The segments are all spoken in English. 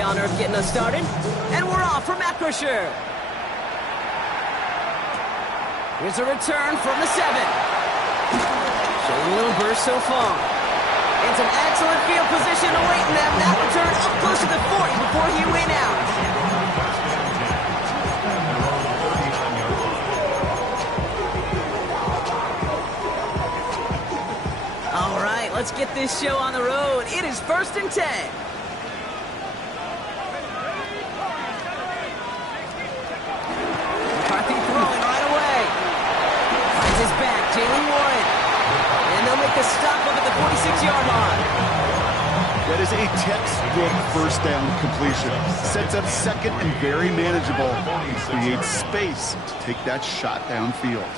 the honor of getting us started. And we're off for Macrosher. Here's a return from the 7. Showing a little burst so far. And some excellent field position awaiting them. That return up close to the 40 before he went out. All right, let's get this show on the road. It is 1st and 10. McCarthy throwing right away. Finds his back, Jalen Warren. And they'll make the stop up at the 46-yard line. That is a textbook first down completion. Sets up second and very manageable. Creates space to take that shot downfield.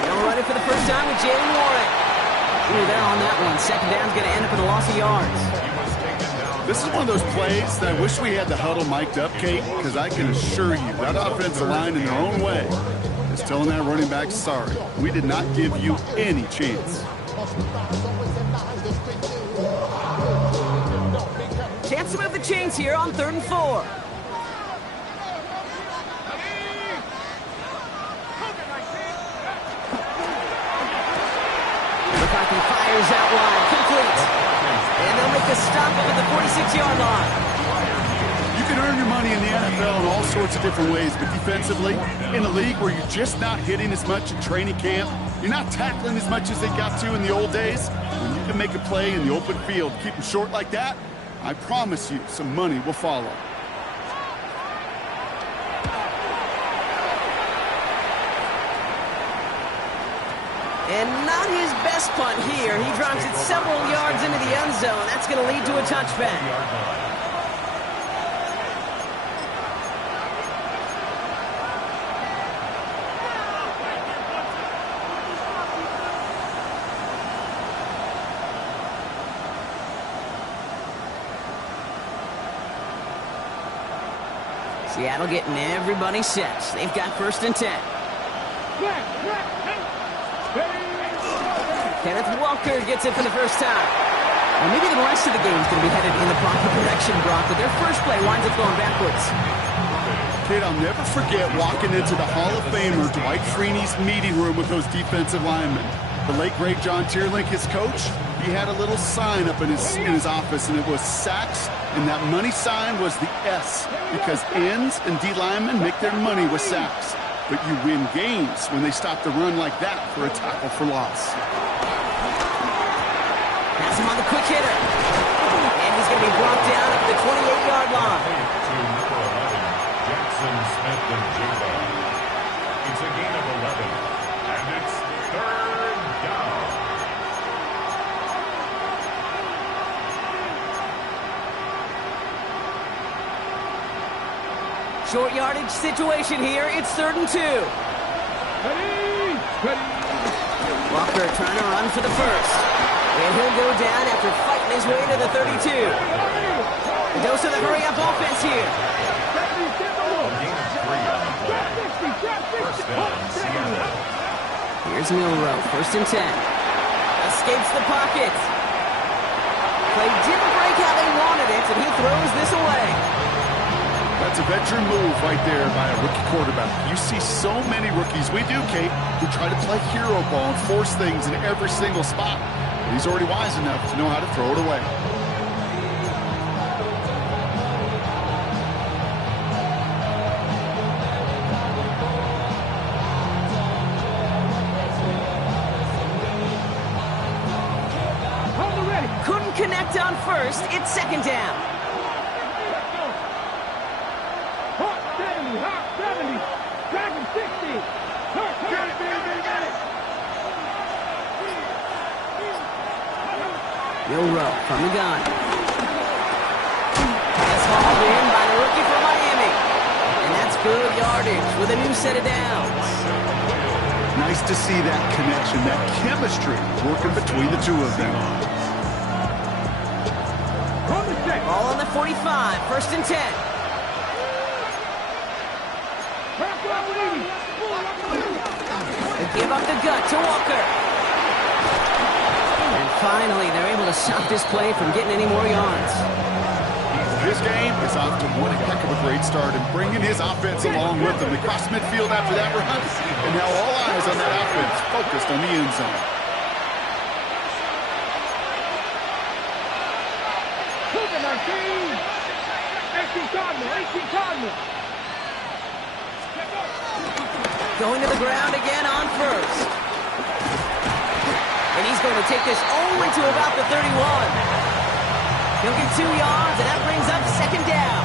They'll run it for the first time with Jalen Warren. Ooh, they're on that one. Second down's going to end up in a loss of yards. This is one of those plays that I wish we had the huddle mic'd up, Kate, because I can assure you that offensive line in their own way is telling that running back, sorry, we did not give you any chance. Chance to move the chains here on 3rd and 4. McCarthy fires out wide, complete. And they'll make the stop up at the 46-yard line. You can earn your money in the NFL in all sorts of different ways, but defensively, in a league where you're just not hitting as much in training camp, you're not tackling as much as they got to in the old days, when you can make a play in the open field, keep them short like that, I promise you some money will follow. And not his best punt here. He drops it several yards into the end zone. That's going to lead to a touchback. Seattle getting everybody set. They've got 1st and 10. Kenneth Walker gets it for the first time. Well, maybe the rest of the game is going to be headed in the proper direction, Brock, but their first play winds up going backwards. Kid, I'll never forget walking into the Hall of Famer Dwight Freeney's meeting room with those defensive linemen. The late, great John Tierlink, his coach, he had a little sign up in his office, and it was sacks, and that money sign was the S, because ends and D linemen make their money with sacks. But you win games when they stop the run like that for a tackle for loss. Pass him on the quick hitter. And he's going to be brought down at the 28-yard line. Jackson Smith and Jigba. It's a gain of 11, and it's 3rd down. Short yardage situation here. It's 3rd and 2. Walker trying to run for the first. And he'll go down after fighting his way to the 32. A dose of the hurry-up offense here. Here's Milrow, 1st and 10. Escapes the pocket. Play didn't break how they wanted it, and he throws this away. That's a veteran move right there by a rookie quarterback. You see so many rookies, we do, Kate, who try to play hero ball and force things in every single spot. But he's already wise enough to know how to throw it away. Couldn't connect on first. It's 2nd down. Milrow from the gun. Pass hauled in by the rookie from Miami. And that's good yardage with a new set of downs. Nice to see that connection, that chemistry working between the two of them. Ball on the 45, 1st and 10. They give up the gut to Walker. And Finally, they're able to stop this play from getting any more yards. This game is off to one heck of a great start and bringing his offense along with him. They crossed midfield after that run, and now all eyes on that offense focused on the end zone. Going to the ground again on first. And he's going to take this only to about the 31. He'll get 2 yards, and that brings up second down.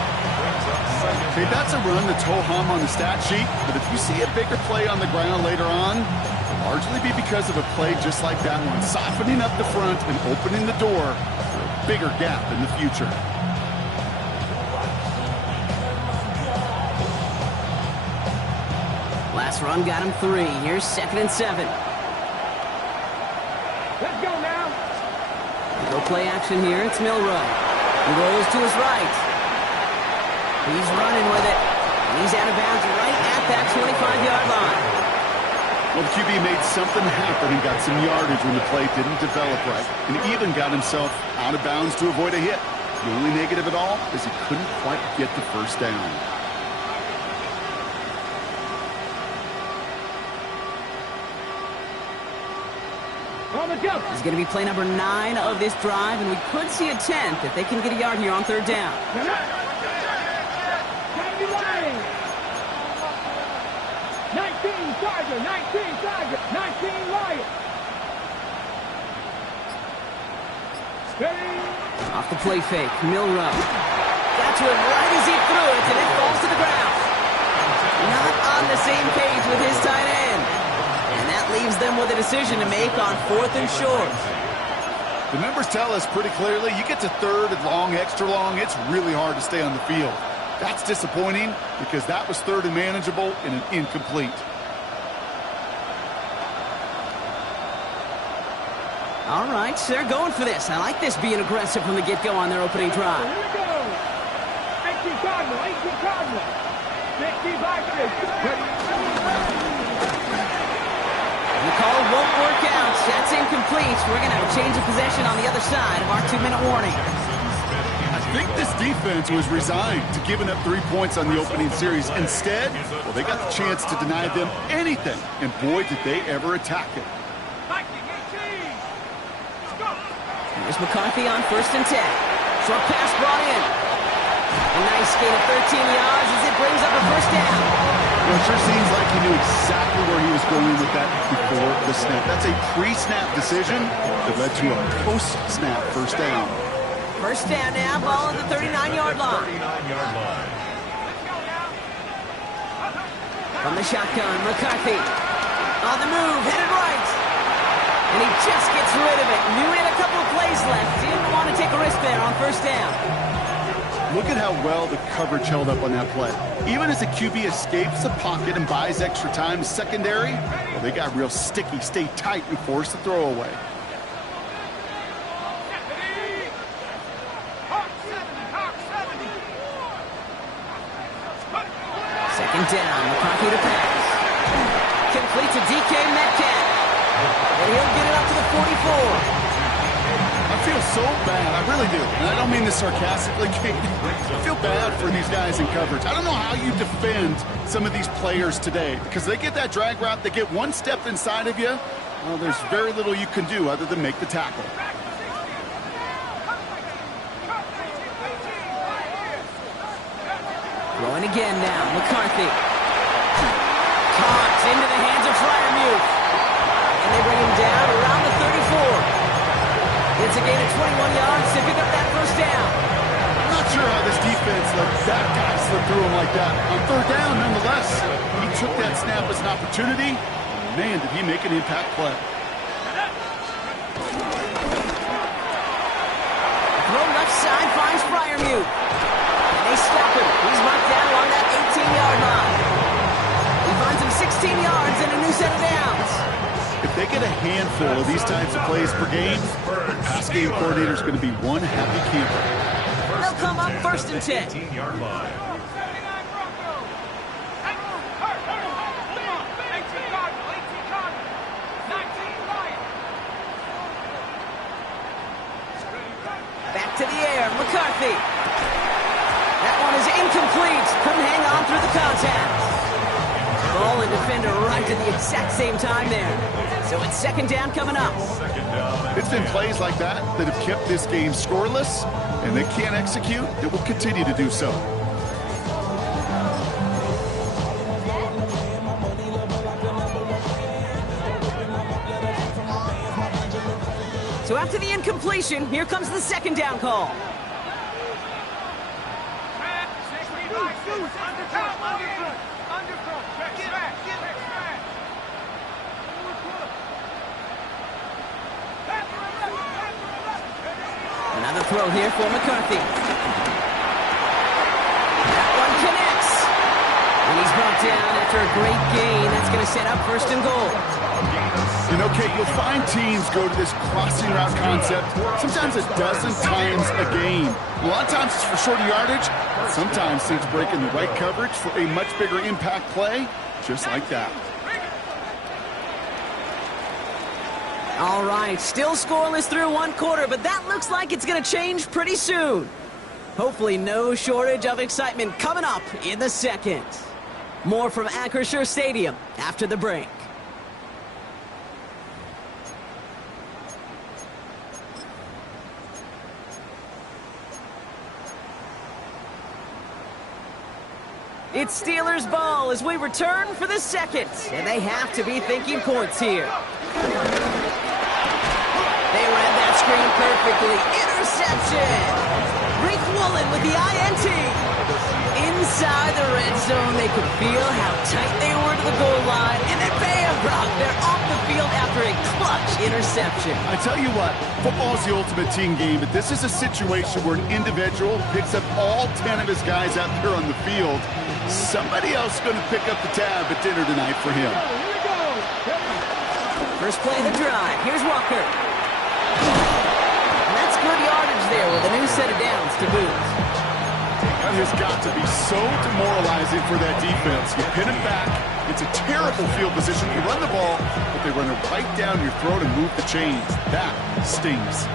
Okay, that's a run that's ho-hum on the stat sheet, but if you see a bigger play on the ground later on, it'll largely be because of a play just like that one, softening up the front and opening the door for a bigger gap in the future. Last run got him 3. Here's 2nd and 7. Let's go now. Go play action here. It's Milrow. He rolls to his right. He's running with it. And he's out of bounds right at that 25-yard line. Well, the QB made something happen and got some yardage when the play didn't develop right. And even got himself out of bounds to avoid a hit. The only negative at all is he couldn't quite get the first down. He's going to be play number 9 of this drive, and we could see a 10th if they can get a yard here on 3rd down. 19 Tiger, 19 Lion. Off the play fake, Milrow. Got to it right as he threw it, and it falls to the ground. Not on the same page with his tight end. And that leaves them with a decision to make on 4th and short. The numbers tell us pretty clearly, you get to 3rd and long, extra long, it's really hard to stay on the field. That's disappointing because that was 3rd and manageable and an incomplete. All right, so they're going for this. I like this being aggressive from the get-go on their opening drive. Here we go. 18 Cardinal. 60 The call won't work out. That's incomplete. We're going to have a change of possession on the other side of our 2-minute warning. I think this defense was resigned to giving up 3 points on the opening series. Instead, well, they got the chance to deny them anything, and boy, did they ever attack it. Here's McCarthy on 1st and 10. Short pass brought in. A nice gain of 13 yards as it brings up a 1st down. Well, it sure seems like he knew exactly where he was going with that before the snap. That's a pre-snap decision that led to a post-snap 1st down. 1st down now, ball at the 39-yard line. From the shotgun, McCarthy. On the move, headed right. And he just gets rid of it. Knew he had a couple of plays left. Didn't want to take a risk there on 1st down. Look at how well the coverage held up on that play. Even as the QB escapes the pocket and buys extra time secondary, well, they got real sticky, stay tight, and force the throwaway. Second down, McCarthy to pass. Complete to DK Metcalf. And he'll get it up to the 44. I feel so bad, I really do. And I don't mean this sarcastically, Kate. I feel bad for these guys in coverage. I don't know how you defend some of these players today because they get that drag route, they get one step inside of you. Well, there's very little you can do other than make the tackle. Throwing again now, McCarthy. Caught into the hands of Freiermuth. And they bring him down around the 34. It's a gain of 21 yards to pick up that 1st down. I'm not sure how this defense let that guy slip through him like that. On 3rd down, nonetheless, he took that snap as an opportunity. Man, did he make an impact play. Throw left side finds Freiermuth. And they stop him. He's marked down along that 18-yard line. He finds him 16 yards and a new set of downs. If they get a handful of these types of plays per game, the pass game coordinator is going to be one happy camper. They'll come up 1st and 10. 18-yard line. back to the air. McCarthy. That one is incomplete. Couldn't hang on through the contact. Ball and defender right at the exact same time there. So it's second down coming up. It's been plays like that that have kept this game scoreless, and they can't execute. It will continue to do so. So after the incompletion, here comes the second down call. Another throw here for McCarthy. That one connects. And he's brought down after a great gain. That's going to set up first and goal. You know, Kate, you'll find teams go to this crossing route concept sometimes a dozen times a game. A lot of times it's for shorter yardage. Sometimes teams break in the right coverage for a much bigger impact play, just like that. All right, still scoreless through one quarter, but that looks like it's going to change pretty soon. Hopefully no shortage of excitement coming up in the second. More from Acrisure Stadium after the break. It's Steelers ball as we return for the second, and they have to be thinking points here. They read that screen perfectly. Interception! Rick Woolen with the INT. Inside the red zone, they could feel how tight they were to the goal line, and then bam, Brock, they're off the field after a clutch interception. I tell you what, football is the ultimate team game, but this is a situation where an individual picks up all 10 of his guys out there on the field. Somebody else is going to pick up the tab at dinner tonight for him. First play of the drive. Here's Walker. And that's good yardage there with a new set of downs to boot. That has got to be so demoralizing for that defense. You pin it back. It's a terrible field position. You run the ball, but they run it right down your throat and move the chains. That stings.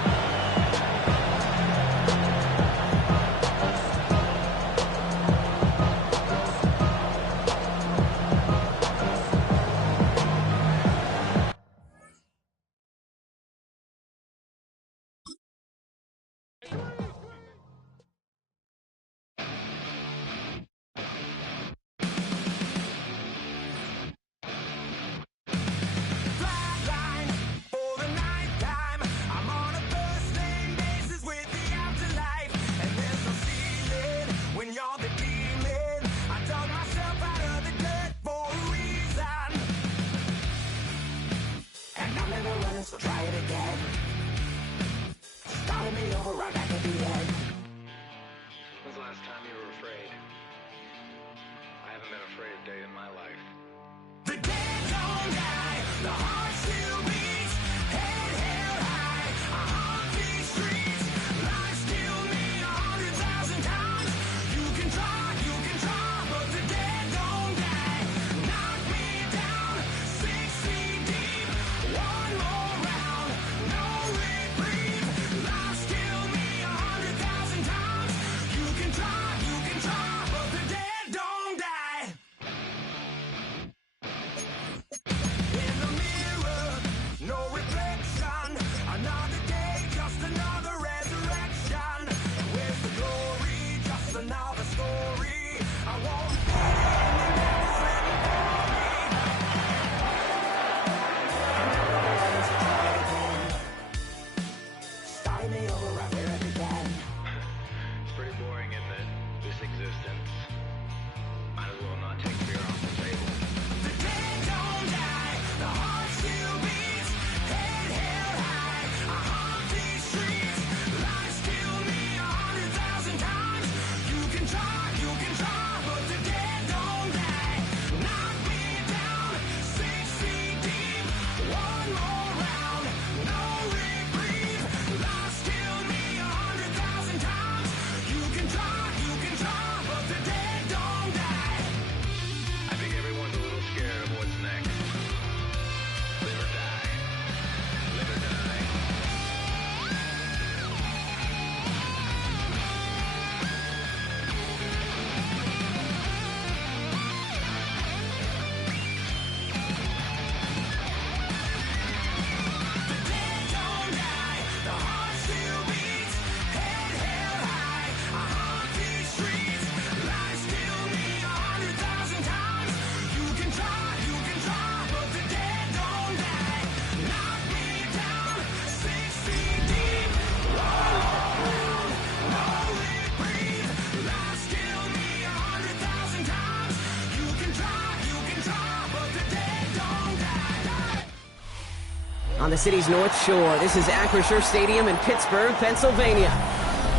on the city's North Shore. This is Acrisure Stadium in Pittsburgh, Pennsylvania.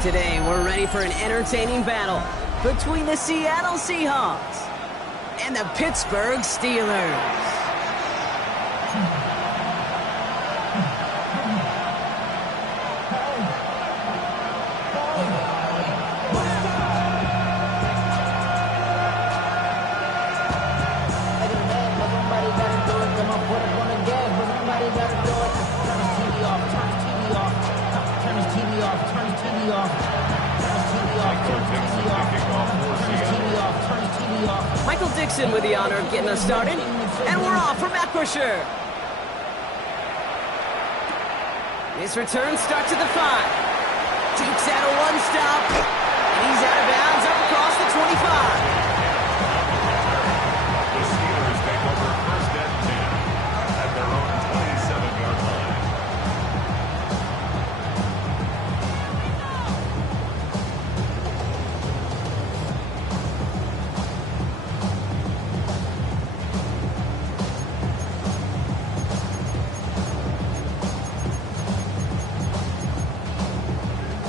Today, we're ready for an entertaining battle between the Seattle Seahawks and the Pittsburgh Steelers. Michael Dixon with the honor of getting us started, and we're off from Acrisure. His return starts at the 5. Takes out a one-stop, and he's out of bounds up across the 25. The Steelers take over first and 10 at their own 27-yard line.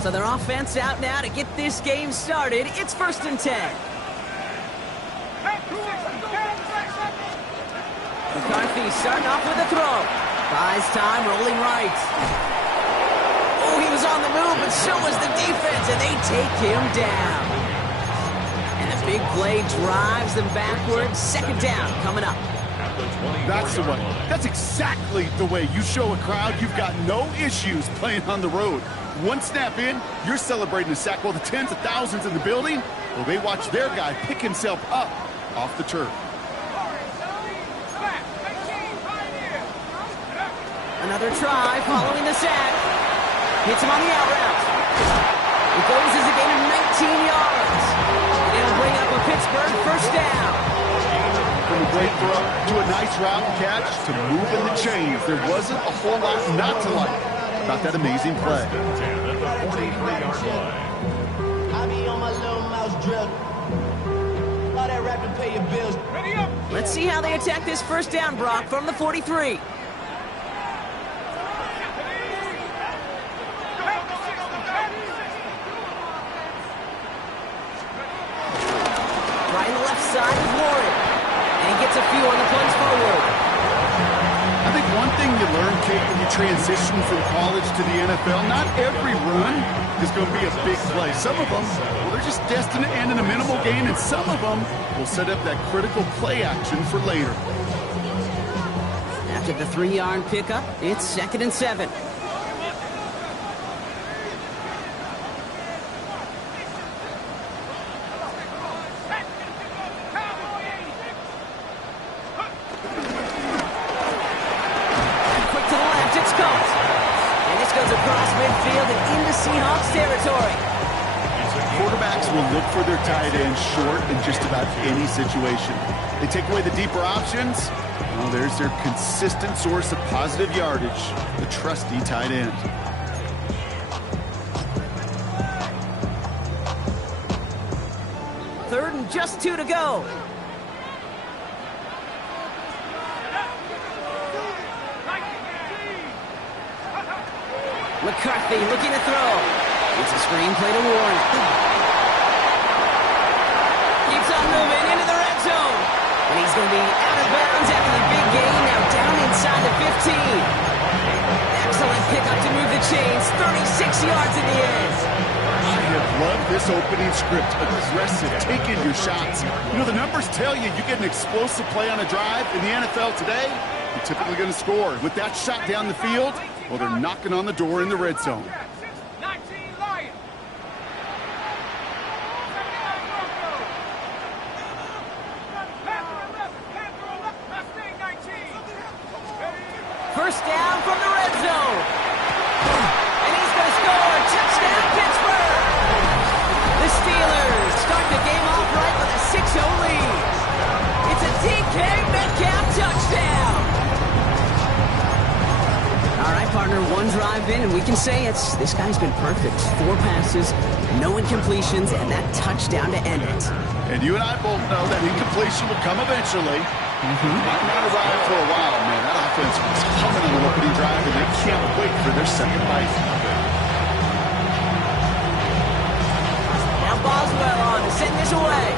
So their offense out now to get this game started. It's first and 10. McCarthy starting off with a throw. Buys time, rolling right. Oh, he was on the move, but so was the defense, and they take him down. And the big play drives them backwards. Second down coming up. That's the way. That's exactly the way you show a crowd you've got no issues playing on the road. One snap in, you're celebrating a sack while the tens of thousands in the building, well, they watch their guy pick himself up off the turf. Another try following the sack. Hits him on the out route. It goes as a gain of 19 yards. And it'll bring up a Pittsburgh first down. From a great throw to a nice route catch to moving the chains, there wasn't a whole lot not to like about that amazing play. At the 43-yard line. I be on my little mouse drill. All that rapping, pay your bills. Ready up. Let's see how they attack this first down, Brock, from the 43. Right on the left side is Warren. And he gets a few on the punch forward. I think one thing you learn, Kate, when you transition from college to the NFL, not every run is going to be a big play. Some of them, well, they're just destined to end in a minimal gain, and some of them will set up that critical play action for later. After the 3-yard pickup, it's second and 7. Across midfield and into Seahawks territory. Quarterbacks will look for their tight end short in just about any situation. They take away the deeper options. Well, there's their consistent source of positive yardage, the trusty tight end. Third and just 2 to go. McCarthy looking to throw. It's a screenplay to Warren. Keeps on moving into the red zone. And he's going to be out of bounds after the big gain. Now down inside the 15. Excellent pickup to move the chains. 36 yards in the end. I have loved this opening script. Aggressive, taking your shots. You know, the numbers tell you you get an explosive play on a drive in the NFL today, you're typically going to score. With that shot down the field, well, they're knocking on the door in the red zone. 19 Lions. First down from the red zone. And he's going to score. Touchdown, Pittsburgh. The Steelers start the game off right with a 6-0 lead. It's a DK Metcalf touchdown. All right, partner, one drive in, and we can say this guy's been perfect. 4 passes, no incompletions, and that touchdown to end it. And you and I both know that incompletion will come eventually. Might not arrive for a while, man. That offense was humming on the opening drive, and they can't wait for their second bite. Now Boswell on to send this away.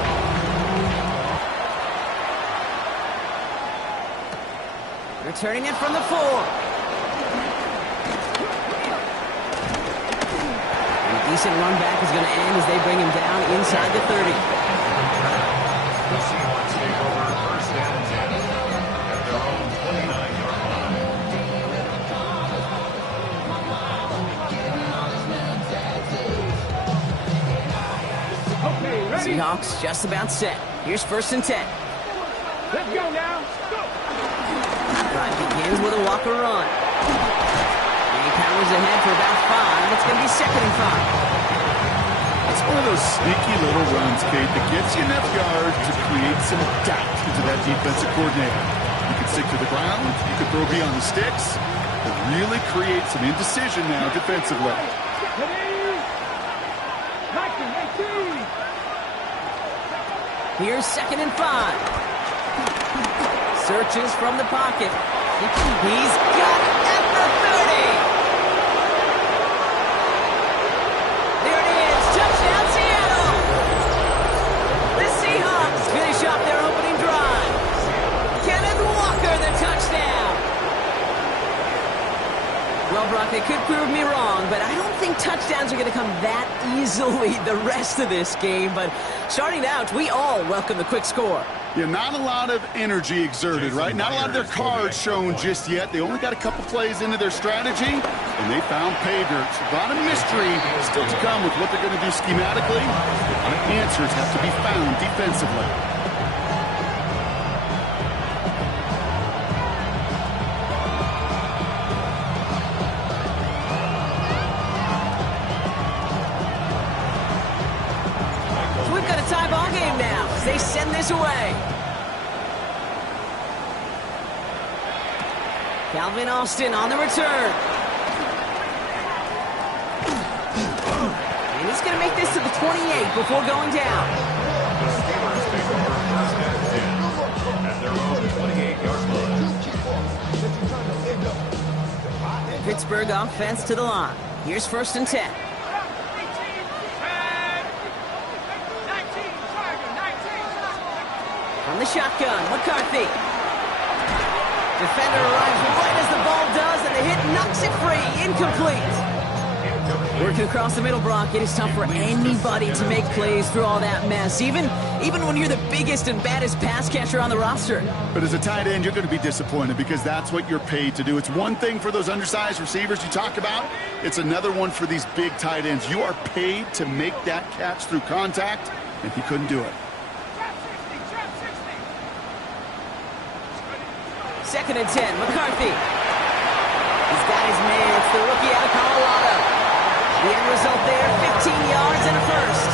Returning it from the 4. And a decent run back is going to end as they bring him down inside the 30. The Seahawks take over first and 10 at their own 29-yard line. Okay, ready? Seahawks just about set. Here's first and 10. Let's go now. Go. Drive begins with a walker run. And he powers ahead for about 5. It's going to be second and 5. It's one of those sneaky little runs, Kate, that gets you enough yards to create some doubt into that defensive coordinator. You can stick to the ground, you can throw beyond the sticks, but really create some indecision now defensively. 19, 18. Here's second and 5. Searches from the pocket. He's got it at the 30. There it is. Touchdown, Seattle. The Seahawks finish off their opening drive. Kenneth Walker, the touchdown. Well, Brock, they could prove me wrong, but I don't think touchdowns are going to come that easily the rest of this game. But starting out, we all welcome the quick score. Yeah, not a lot of energy exerted, right? Not a lot of their cards shown just yet. They only got a couple plays into their strategy, and they found pay dirt. A lot of mystery still to come with what they're going to do schematically. A lot of answers have to be found defensively. We've got a tie ball game now as they send this away. Calvin Austin on the return. And he's going to make this to the 28 before going down. The Steelers take over first and 10 at their own 28-yard line. Pittsburgh offense to the line. Here's first and 10. 19, Tiger, 19. From the shotgun, McCarthy. Defender arrives right as the ball does, and the hit knocks it free. Incomplete. Working across the middle, Brock, it is tough for anybody to make plays through all that mess, even when you're the biggest and baddest pass catcher on the roster. But as a tight end, you're going to be disappointed because that's what you're paid to do. It's one thing for those undersized receivers you talk about. It's another one for these big tight ends. You are paid to make that catch through contact, and he couldn't do it. Second and 10, McCarthy. He's got his man. It's the rookie out of Colorado. The end result there, 15 yards and a first.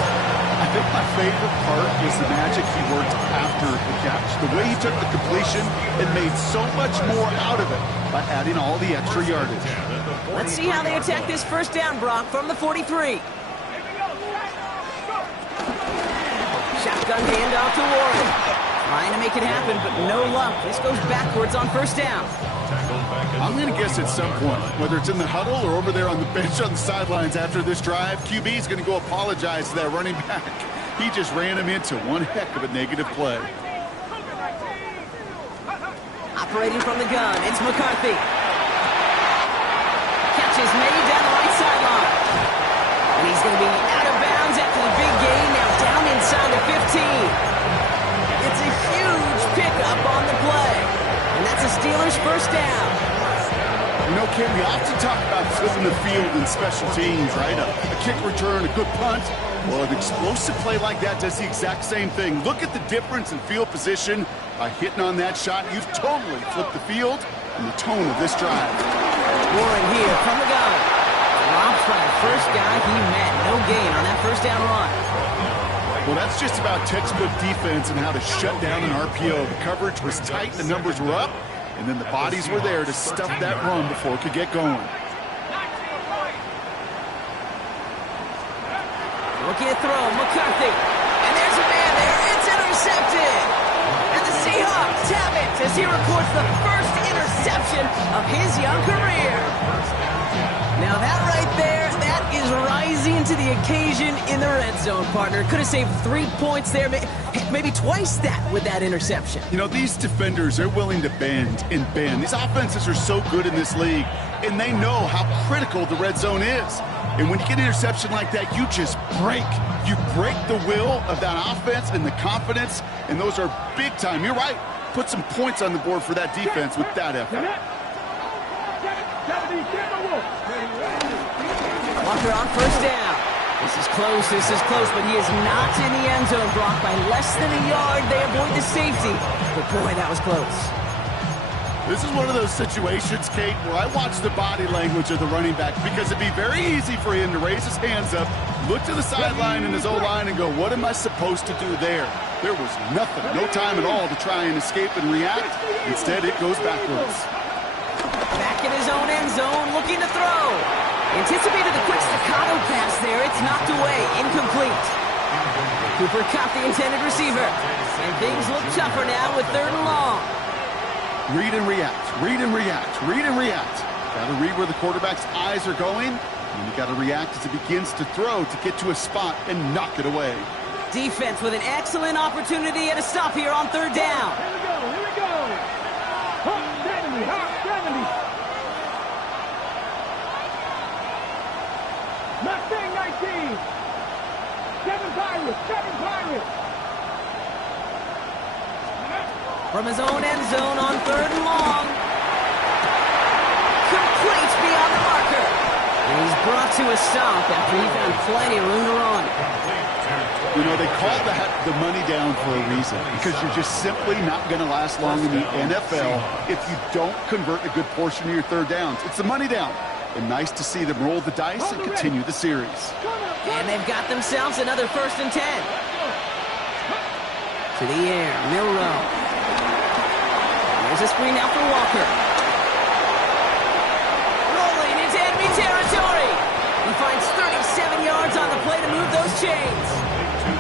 I think my favorite part was the magic he worked after the catch. The way he took the completion and made so much more out of it by adding all the extra yardage. Let's see how they attack this first down, Brock, from the 43. Shotgun handoff to Warren. Trying to make it happen, but no luck. This goes backwards on first down. I'm going to guess at some point, whether it's in the huddle or over there on the bench on the sidelines after this drive, QB is going to go apologize to that running back. He just ran him into one heck of a negative play. Operating from the gun, it's McCarthy. Catch is made down the right sideline. And he's going to be out of bounds after the big gain, now down inside the 15. It's a huge pickup on the play. And that's a Steelers first down. You know, Ken, we often talk about flipping the field in special teams, right? A kick return, a good punt. Well, an explosive play like that does the exact same thing. Look at the difference in field position. By hitting on that shot, you've totally flipped the field and the tone of this drive. Warren here from the gun. Drops by the first guy he met. No gain on that first down run. Well, that's just about textbook defense and how to shut down an RPO. The coverage was tight, the numbers were up, and then the bodies were there to stuff that run before it could get going. Looking at throw, McCarthy. And there's a man there. It's intercepted. And the Seahawks have it as he records the first interception of his young career. Now that right there, that is rising to the occasion in the red zone, partner. Could have saved 3 points there, maybe twice that with that interception. You know, these defenders, they're willing to bend and bend. These offenses are so good in this league, and they know how critical the red zone is. And when you get an interception like that, you just break. You break the will of that offense and the confidence, and those are big time. You're right. Put some points on the board for that defense with that effort. Walker on first down. This is close, but he is not in the end zone. Blocked by less than a yard. They avoid the safety. But boy, that was close. This is one of those situations, Kate, where I watch the body language of the running back because it'd be very easy for him to raise his hands up, look to the sideline in his O-line and go, what am I supposed to do there? There was nothing, no time at all to try and escape and react. Instead, it goes backwards. Back in his own end zone, looking to throw. Anticipated the quick staccato pass there. It's knocked away, incomplete. Cooper caught the intended receiver. And things look tougher now with 3rd and long. Read and react, read and react, read and react. Got to read where the quarterback's eyes are going, and you got to react as it begins to throw to get to a spot and knock it away. Defense with an excellent opportunity and a stop here on 3rd down. Here we go. Hot 70. Mustang 19. 7 Pirates. From his own end zone on 3rd and long. Complete beyond the marker. And he's brought to a stop after he found plenty of room to run. You know, they call that the money down for a reason, because you're just simply not going to last long in the NFL if you don't convert a good portion of your 3rd downs. It's the money down. And nice to see them roll the dice and continue the series. And they've got themselves another 1st and 10. To the air, Milrow. There's a screen out for Walker. Rolling into enemy territory. He finds 37 yards on the play to move those chains.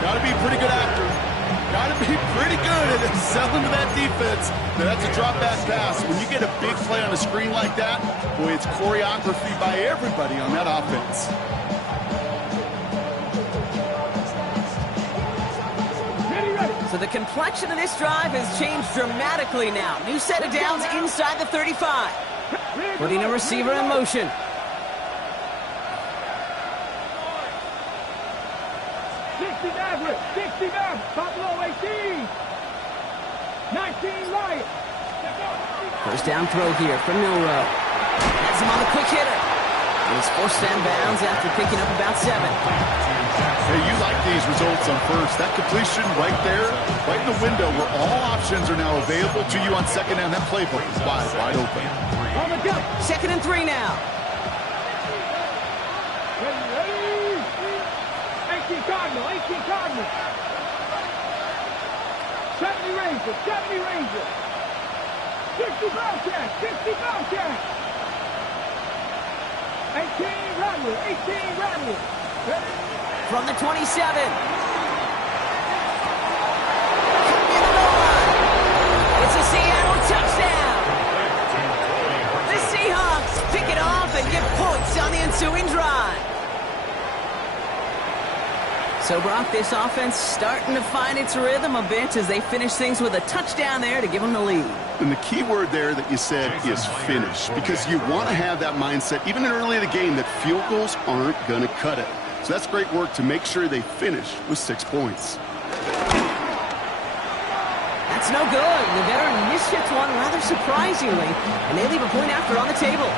Got to be a pretty good actor. Got to be pretty good at selling to that defense. That's a drop back pass. When you get a big play on a screen like that, boy, it's choreography by everybody on that offense. So the complexion of this drive has changed dramatically now. New set of downs inside the 35. Putting a receiver in motion. 69, Buffalo 18. 19 Lions. First down throw here from Milrow. Has him on the quick hitter. He's forced down bounds after picking up about 7. Hey, you like these results on first. That completion right there, right in the window where all options are now available to you on 2nd down. That playbook is wide open. On the gun. 2nd and 3 now. Ready. 18 Cardinals. 70 Rangers. 60 Bobcats. 18 Rattlers. Ready. From the 27. In the goal line. It's a Seattle touchdown. The Seahawks pick it off and get points on the ensuing drive. So, Brock, this offense starting to find its rhythm a bit as they finish things with a touchdown there to give them the lead. And the key word there that you said is finish, because you want to have that mindset, even early in the game, that field goals aren't going to cut it. So that's great work to make sure they finish with 6 points. That's no good. The veteran misshits one rather surprisingly, and they leave a point after on the table.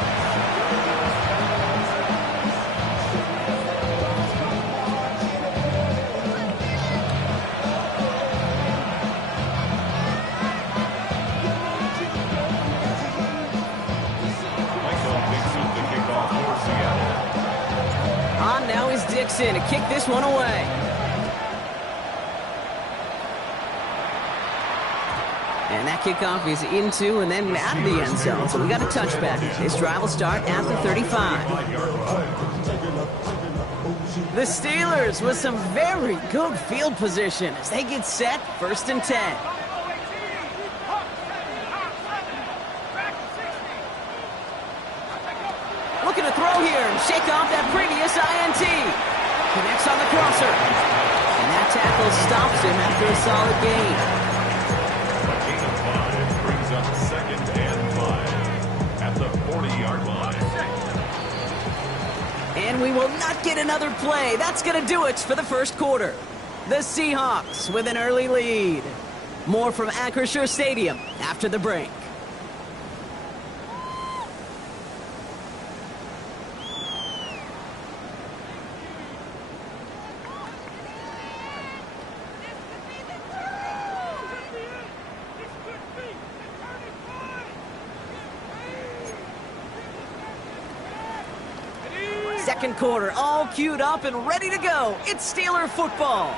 On now is Dixon to kick this one away. And that kickoff is into and then out of the end zone. So we got a touchback. This drive will start at the 35. The Steelers with some very good field position as they get set 1st and 10. shake off that previous INT. Connects on the crosser. And that tackle stops him after a solid gain. A gain of 5 brings up 2nd and 5 at the 40-yard line. And we will not get another play. That's going to do it for the first quarter. The Seahawks with an early lead. More from Acrisure Stadium after the break. Second quarter, all queued up and ready to go. It's Steeler football.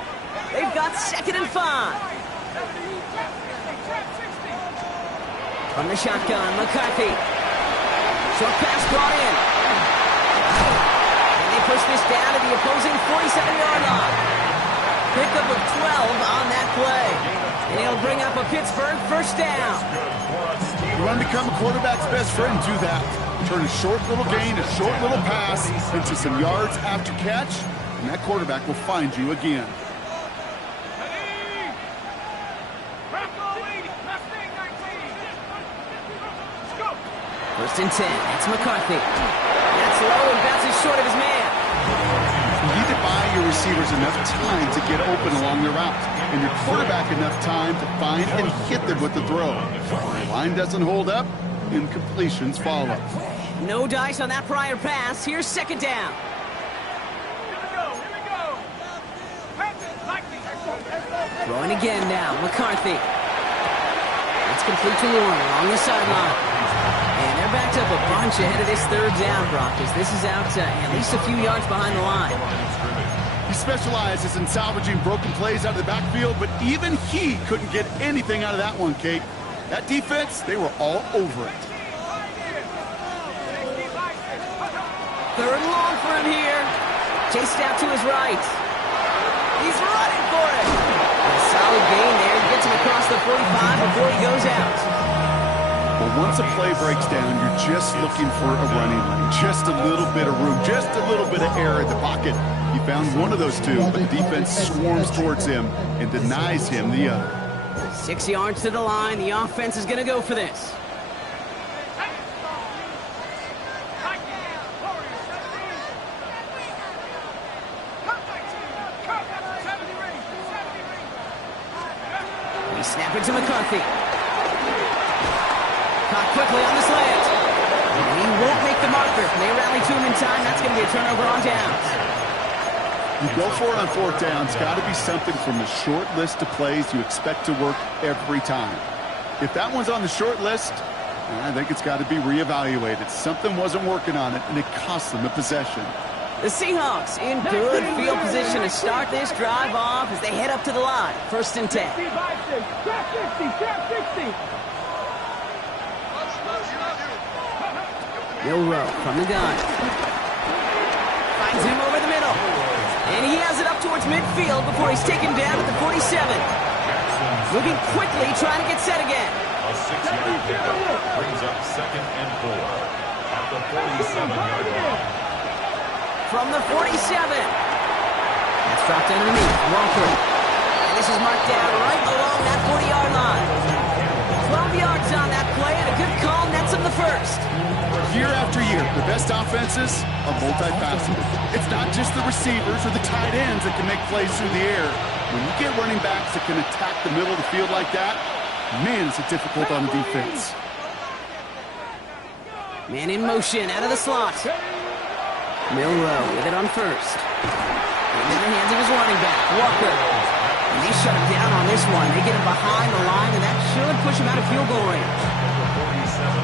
They've got 2nd and 5. From the shotgun, McCarthy. Short pass brought in. And they push this down to the opposing 47-yard line. Pickup of 12 on that play. And he'll bring up a Pittsburgh first down. You want to become a quarterback's best friend, do that. Turn a short little gain, a short little pass into some yards after catch, and that quarterback will find you again. First and 10, it's McCarthy. That's low and bounces short of his man. You need to buy your receivers enough time to get open along the route, and your quarterback enough time to find and hit them with the throw. The line doesn't hold up, incompletions follow. No dice on that prior pass. Here's 2nd down. Throwing again now, McCarthy. It's complete to Warren along the sideline. And they're backed up a bunch ahead of this 3rd down, Brock, as this is out at least a few yards behind the line. He specializes in salvaging broken plays out of the backfield, but even he couldn't get anything out of that one, Kate. That defense, they were all over it. 3rd and long for him here. Chased out to his right. He's running for it. A solid gain there. Gets him across the 45 before he goes out. Well, once a play breaks down, you're just looking for a running lane. Just a little bit of room, just a little bit of air in the pocket. He found one of those two, but the defense swarms towards him and denies him the other. 6 yards to the line. The offense is going to go for this. Snap it to McCarthy. Caught quickly on the slant. And he won't make the marker. They rally to him in time. That's going to be a turnover on downs. You go for it on 4th down. It's got to be something from the short list of plays you expect to work every time. If that one's on the short list, I think it's got to be reevaluated. Something wasn't working on it, and it cost them a possession. The Seahawks in good field position to start this drive off as they head up to the line. 1st and 10. Milrow from the gun. Finds him over the middle. And he has it up towards midfield before he's taken down at the 47. Moving quickly, trying to get set again. A 6-yard pickup brings up 2nd and 4 at the 47-yard line. From the 47. That's dropped underneath. Walker. And this is marked down right along that 40-yard line. 12 yards on that play, and a good call nets him the first. Year after year, the best offenses are multifaceted. It's not just the receivers or the tight ends that can make plays through the air. When you get running backs that can attack the middle of the field like that, man, is it difficult on the defense. Man in motion, out of the slot. Milrow with it on 1st. In the hands of his running back, Walker. And they shut him down on this one. They get him behind the line, and that should push him out of field goal range.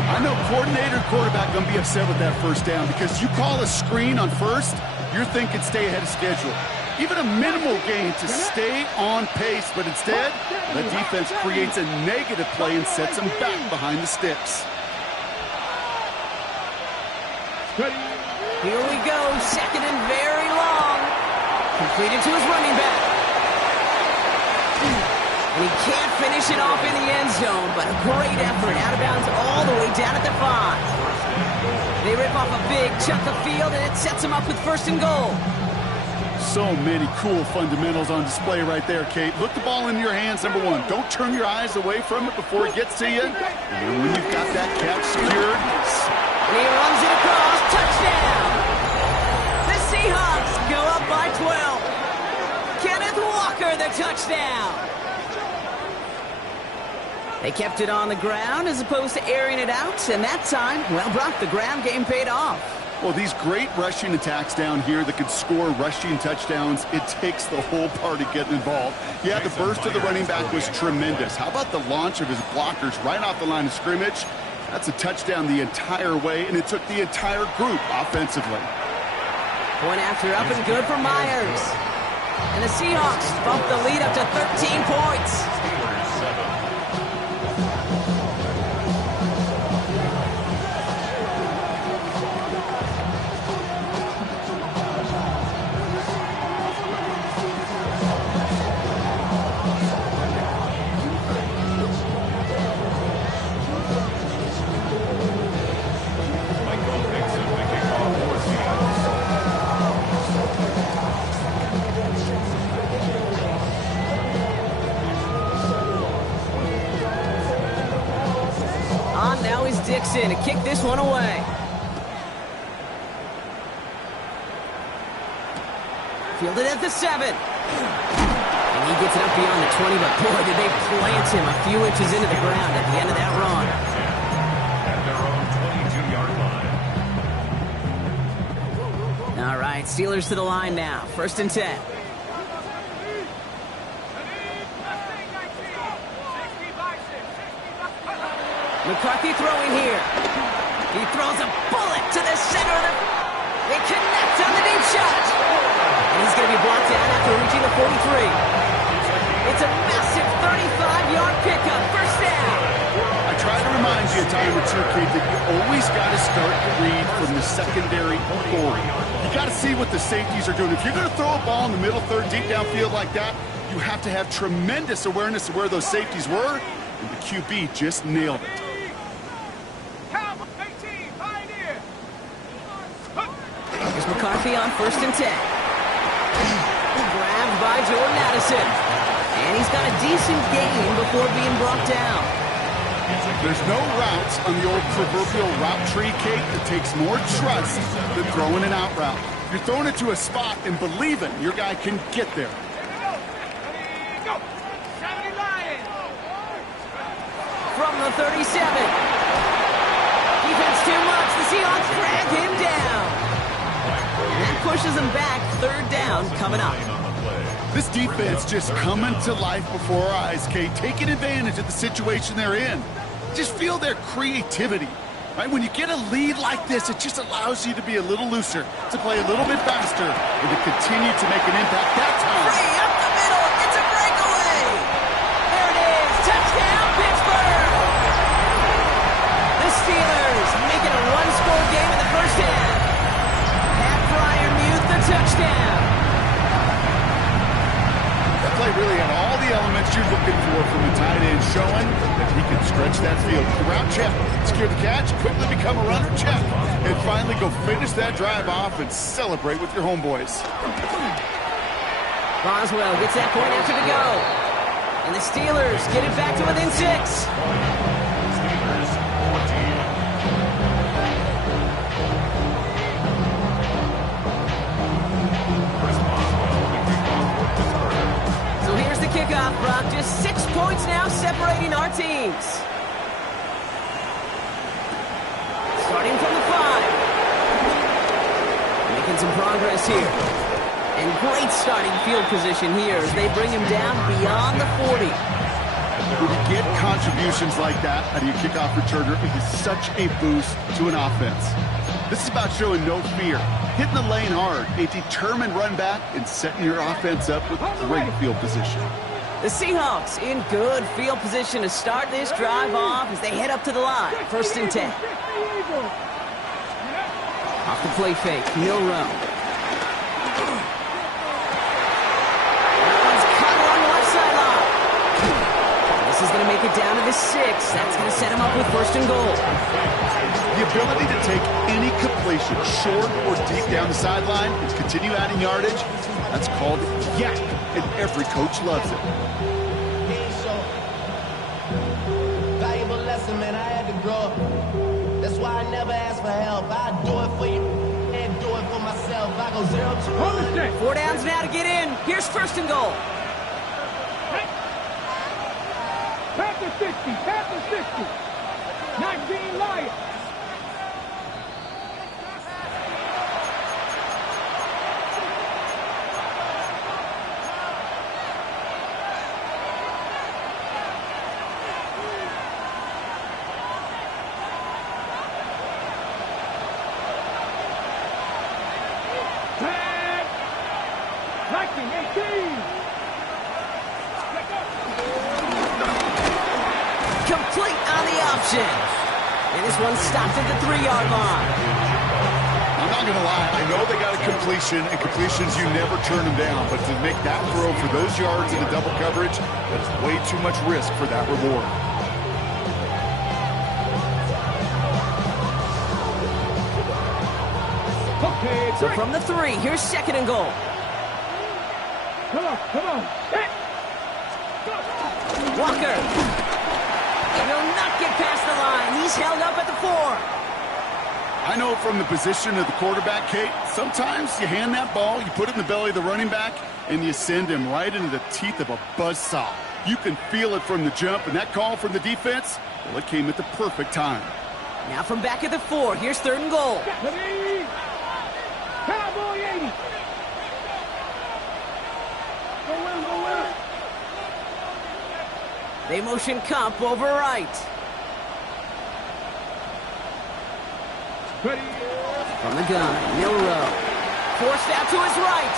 I know coordinator and quarterback going to be upset with that 1st down because you call a screen on 1st, you're thinking stay ahead of schedule. Even a minimal gain to stay on pace, but instead, the defense creates a negative play and sets them back behind the sticks. Here we go, 2nd and very long. Completed to his running back. And he can't finish it off in the end zone, but a great effort out of bounds all the way down at the 5. They rip off a big chunk of field, and it sets them up with 1st and goal. So many cool fundamentals on display right there, Kate. Look the ball in your hands, number one. Don't turn your eyes away from it before it gets to you. And then when you've got that catch secured, and he runs it across. Touchdown! The Seahawks go up by 12. Kenneth Walker, the touchdown. They kept it on the ground as opposed to airing it out, and that time, well, Brock, the ground game paid off. well, these great rushing attacks down here that could score rushing touchdowns, it takes the whole party getting involved. Yeah, the burst of the running back was tremendous. How about the launch of his blockers right off the line of scrimmage? That's a touchdown the entire way, and it took the entire group offensively. Point after up and good for Myers. And the Seahawks bump the lead up to 13 points. Now is Dixon to kick this one away. Fielded at the 7. And he gets it up beyond the 20, but boy, did they plant him a few inches into the ground at the end of that run. At their own 22-yard line. All right, Steelers to the line now. 1st and 10. McCarthy throwing here. He throws a bullet to the center of the... They connect on the deep shot. And he's going to be blocked down after reaching the 43. It's a massive 35-yard pickup. 1st down. I try to remind you a time or two, Kate, that you always got to start the read from the secondary forward. You got to see what the safeties are doing. If you're going to throw a ball in the middle third deep downfield like that, you have to have tremendous awareness of where those safeties were, and the QB just nailed it. Here's McCarthy on 1st and 10. Grabbed by Jordan Addison. And he's got a decent gain before being brought down. There's no routes on the old proverbial route tree, Kate, that takes more trust than throwing an out route. You're throwing it to a spot and believing your guy can get there. From the 37. Defense too much. The Seahawks drag him down. And that pushes him back. 3rd down coming up. This defense just coming to life before our eyes, Kate, taking advantage of the situation they're in. Just feel their creativity. Right? When you get a lead like this, it just allows you to be a little looser, to play a little bit faster, and to continue to make an impact that time. Free up the middle. It's a breakaway. There it is. Touchdown, Pittsburgh. The Steelers making a one-score game in the 1st half. Pat Fryermuth, the touchdown. That play really had all the elements you're looking for from a tight end, showing that he can stretch that field. Route check, secure the catch, quickly become a runner check, and finally go finish that drive off and celebrate with your homeboys. Boswell gets that point after the go. And the Steelers get it back to within 6. Steelers 14. So here's the kickoff, Brock. Just 6 points now separating our teams. Starting from the 5. Making some progress here. And great starting field position here as they bring him down beyond the 40. When you get contributions like that out of your kickoff returner, it is such a boost to an offense. This is about showing no fear, hitting the lane hard, a determined run back, and setting your offense up with great field position. The Seahawks in good field position to start this drive off as they head up to the line. 1st and 10. Off the play fake, Milrow. That one's cut along the left sideline. This is going to make it down to the 6. That's going to set him up with first and goal. The ability to take any completion, short or deep down the sideline, and continue adding yardage, that's called yak, and every coach loves it. Game show. Valuable lesson, man. I had to grow up. That's why I never ask for help. I do it for you and do it for myself. I go 0 to 1. 4 downs now to get in. Here's first and goal. Panther 60, Panther 60. 19 Lions. Complete on the option. And this one stopped at the 3-yard line. I'm not going to lie. I know they got a completion, and completions, you never turn them down. But to make that throw for those yards in a double coverage, that is way too much risk for that reward. Okay, So from the 3, here's second and goal. come on, come on. Walker. He will not get past the line. He's held up at the 4. I know from the position of the quarterback, Kate, sometimes you hand that ball, you put it in the belly of the running back, and you send him right into the teeth of a buzzsaw. You can feel it from the jump, and that call from the defense, well, it came at the perfect time. Now from back at the 4, here's third and goal. Ready? Cowboy 80. Go in, go in. They motion Kump over right. Ready? From the gun, Milrow. Forced out to his right.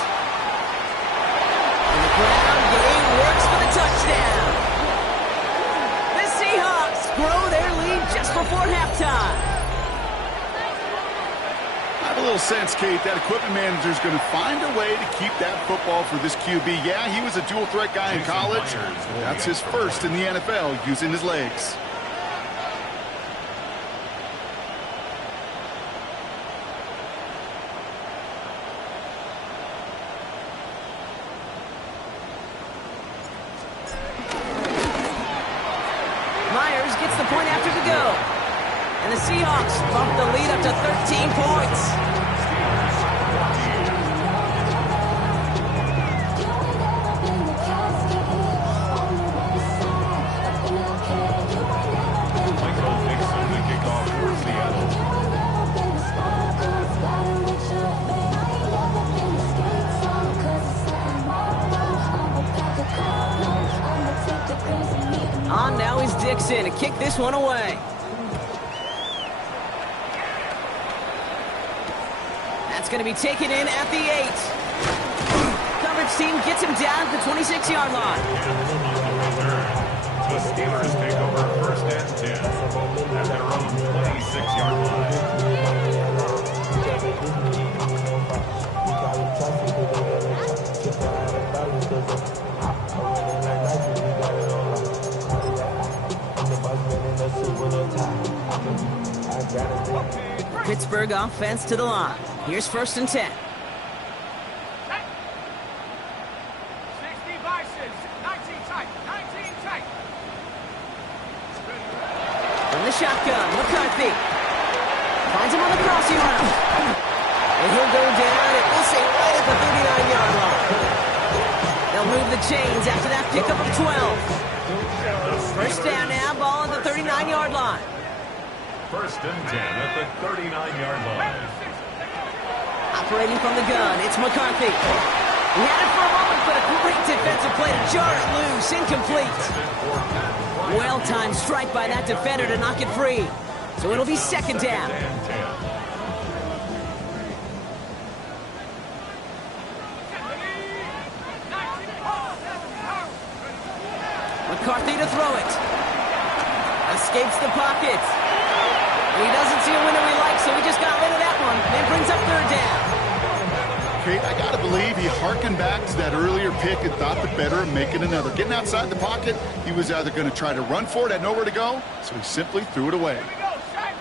And the ground game works for the touchdown. The Seahawks grow their lead just before halftime. I have a little sense, Kate, that equipment manager is going to find a way to keep that football for this QB. Yeah, he was a dual-threat guy in college. That's his first in the NFL using his legs. Myers gets the point after the go. And the Seahawks bump the lead up to 13 points. Michael Nixon, the kickoff for Seattle. On now is Dixon to kick this one away. That's going to be taken in at the 8. Coverage team gets him down at the 26-yard line. The Steelers take over first and 10 at their own 26-yard line. Pittsburgh offense to the line. Here's first and 10. 60 vices. 19 tight. 19 tight. From the shotgun, McCarthy. Finds him on the crossing route. And he'll go down, and we'll say right at the 39-yard line. They'll move the chains after that pickup of 12. First down now, ball at the 39-yard line. First and 10 at the 39-yard line. Operating from the gun, it's McCarthy. He had it for a moment, but a great defensive play to jar it loose, incomplete. Well-timed strike by that defender to knock it free. So it'll be second down. McCarthy to throw it. Escapes the pocket. And he doesn't see a window he likes, so he just got rid of that one. And brings up third down. Kate, I got to believe he hearkened back to that earlier pick and thought the better of making another. Getting outside the pocket, he was either going to try to run for it, had nowhere to go, so he simply threw it away. Here we go, set.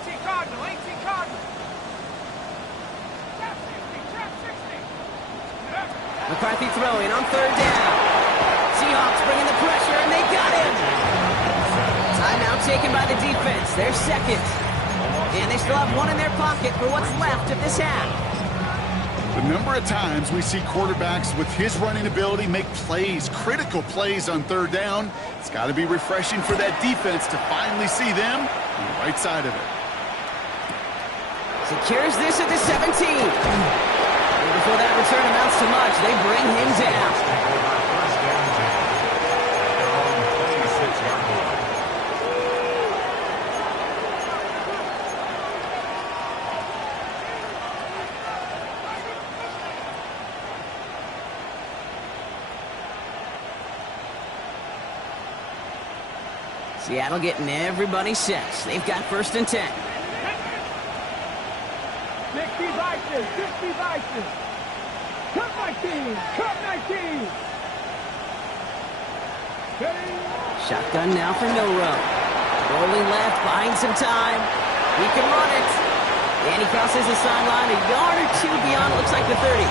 18 Cardinal, 18 Cardinal. Trap 60. McCarthy throwing on third down. Seahawks bringing the pressure, and they got him. Timeout taken by the defense. Their second. And they still have one in their pocket for what's left of this half. The number of times we see quarterbacks with his running ability make plays, critical plays on third down. It's got to be refreshing for that defense to finally see them on the right side of it. Secures this at the 17. And before that return amounts to much, they bring him down. First down, their own 26-yard line. Seattle getting everybody set. They've got first and 10. 60 Vikings, 60 Vikings. Cut 19, cut 19. Shotgun now for Milrow. Rolling left, buying some time. He can run it. And he crosses the sideline a yard or two beyond, it looks like the 30.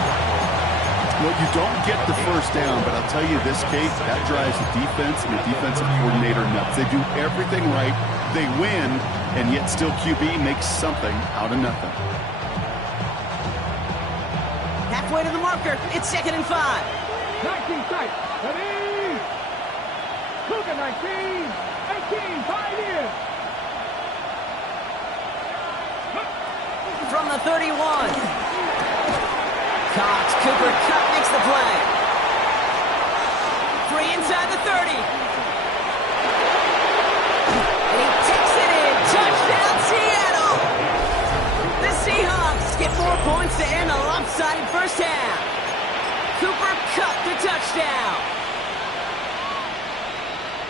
Well, you don't get the first down, but I'll tell you this, Kate, that drives the defense and the defensive coordinator nuts. They do everything right, they win, and yet still QB makes something out of nothing. Halfway to the marker, it's 2nd and 5. 19 tight, ready. Look at 19, 18, 5 in. From the 31. Cox, Cooper Kupp makes the play. Free inside the 30. And he takes it in. Touchdown, Seattle. The Seahawks get 4 points to end a lopsided first half. Cooper Kupp the touchdown.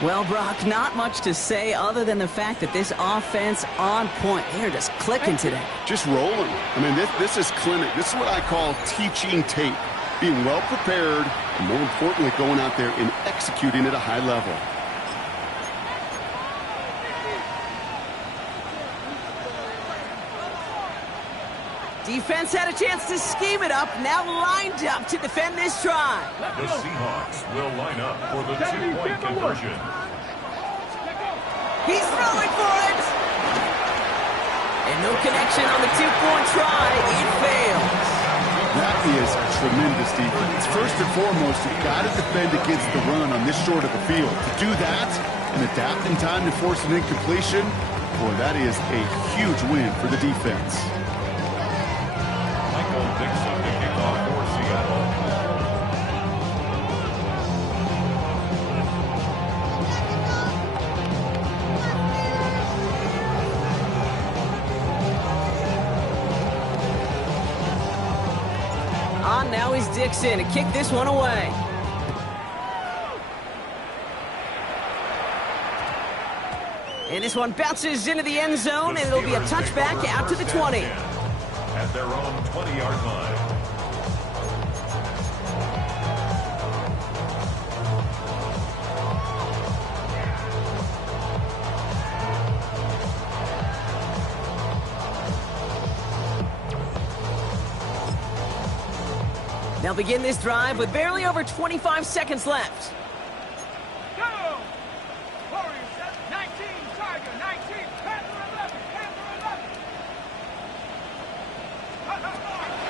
Well, Brock, not much to say other than the fact that this offense on point. They're just clicking today. Just rolling. I mean, this is clinic. This is what I call teaching tape. Being well prepared, and more importantly, going out there and executing at a high level. Defense had a chance to scheme it up, now lined up to defend this drive. The Seahawks will line up for the two-point conversion. He's throwing for it! And no connection on the two-point try. It fails. That is tremendous defense. First and foremost, you've got to defend against the run on this short of the field. To do that and adapt in time to force an incompletion, boy, that is a huge win for the defense. Dixon to kick off for Seattle. On now is Dixon to kick this one away. And this one bounces into the end zone, and it'll be a touchback out to the 20. At their own 20-yard line. They'll begin this drive with barely over 25 seconds left. Go! Warriors set, 19, Tiger, 19, Panther 11, Panther 11.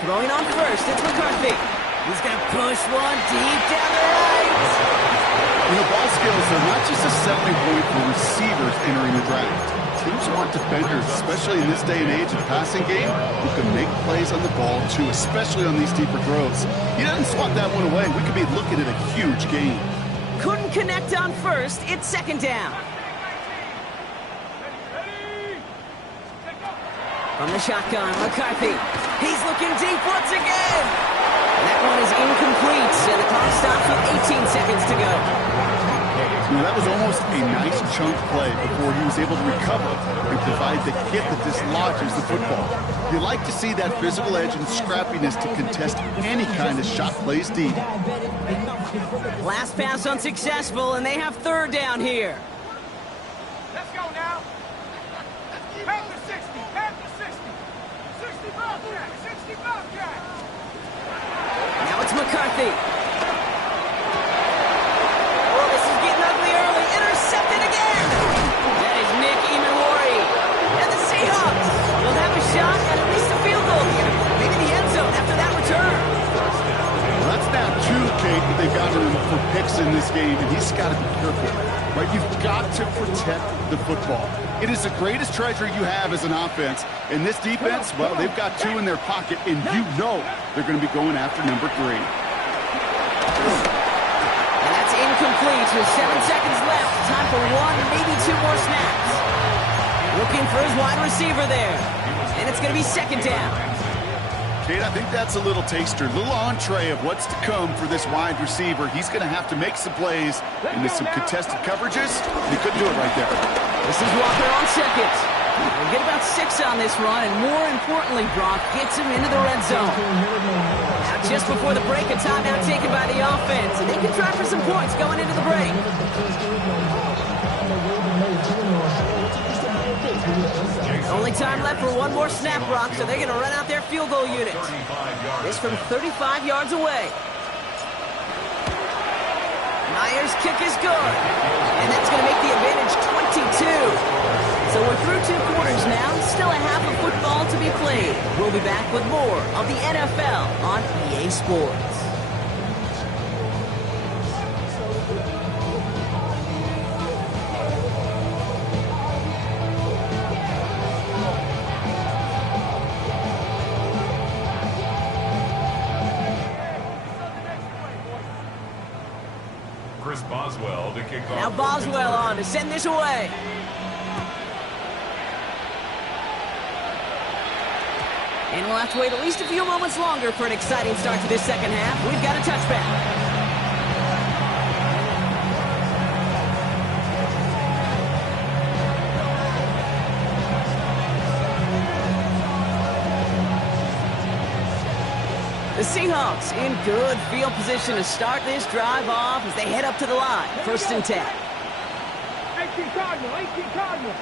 Throwing on first, it's McCarthy. He's going to push one deep down the right. You know, ball skills are not just a selling point for receivers entering the draft. Teams want defenders, especially in this day and age of the passing game, who can make plays on the ball, too, especially on these deeper throws. He doesn't swat that one away. We could be looking at a huge game. Couldn't connect on first. It's 2nd down. From the shotgun, McCarthy. He's looking deep once again. And that one is incomplete, and the clock stops with 18 seconds to go. That was almost a nice chunk play before he was able to recover and provide the hit that dislodges the football. You like to see that physical edge and scrappiness to contest any kind of shot plays deep. Last pass unsuccessful, and they have third down here. Let's go now. Pass to 60. Pass to 60. 60 Bobcat. 60 Bobcat. Now it's McCarthy. Oh, this is getting ugly early. Intercepted again. That is Nick Imanwari. And the Seahawks will have a shot at least a field goal here. Maybe the end zone after that return. Well, that's now two, Kate, that they've got him for picks in this game, and he's got to be careful. Right? You've got to protect the football. It is the greatest treasure you have as an offense. And this defense, well, they've got two in their pocket, and you know they're going to be going after number 3. And that's incomplete with 7 seconds left. Time for 1, maybe 2 more snaps. Looking for his wide receiver there. And it's going to be second down. Kate, I think that's a little taster, a little entree of what's to come for this wide receiver. He's going to have to make some plays into some contested coverages. He couldn't do it right there. This is Walker on second. We'll get about 6 on this run, and more importantly, Brock gets him into the red zone. Now, just before the break, a timeout taken by the offense, and they can try for some points going into the break. Only time left for 1 more snap, Brock, so they're going to run out their field goal unit. This from 35 yards away. Myers' kick is good, and that's going to make the advantage 22. So we're through 2 quarters now, still a half of football to be played. We'll be back with more of the NFL on EA Sports. Boswell to kick off. Now Boswell on to send this away. And we'll have to wait at least a few moments longer for an exciting start to this second half. We've got a touchback. The Seahawks in good field position to start this drive off as they head up to the line. 1st and 10. 18 Cardinal, 18 Cardinal.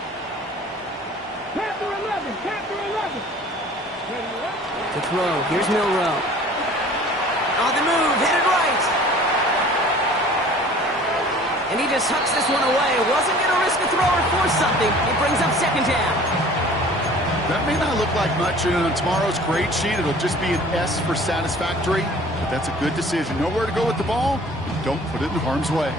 Panther 11, Panther 11. To throw, here's Milrow. On the move, headed right. And he just hucks this one away. Wasn't going to risk a throw or force something. It brings up second down. That may not look like much, and on tomorrow's grade sheet, it'll just be an S for satisfactory, but that's a good decision. Know where to go with the ball, and don't put it in harm's way.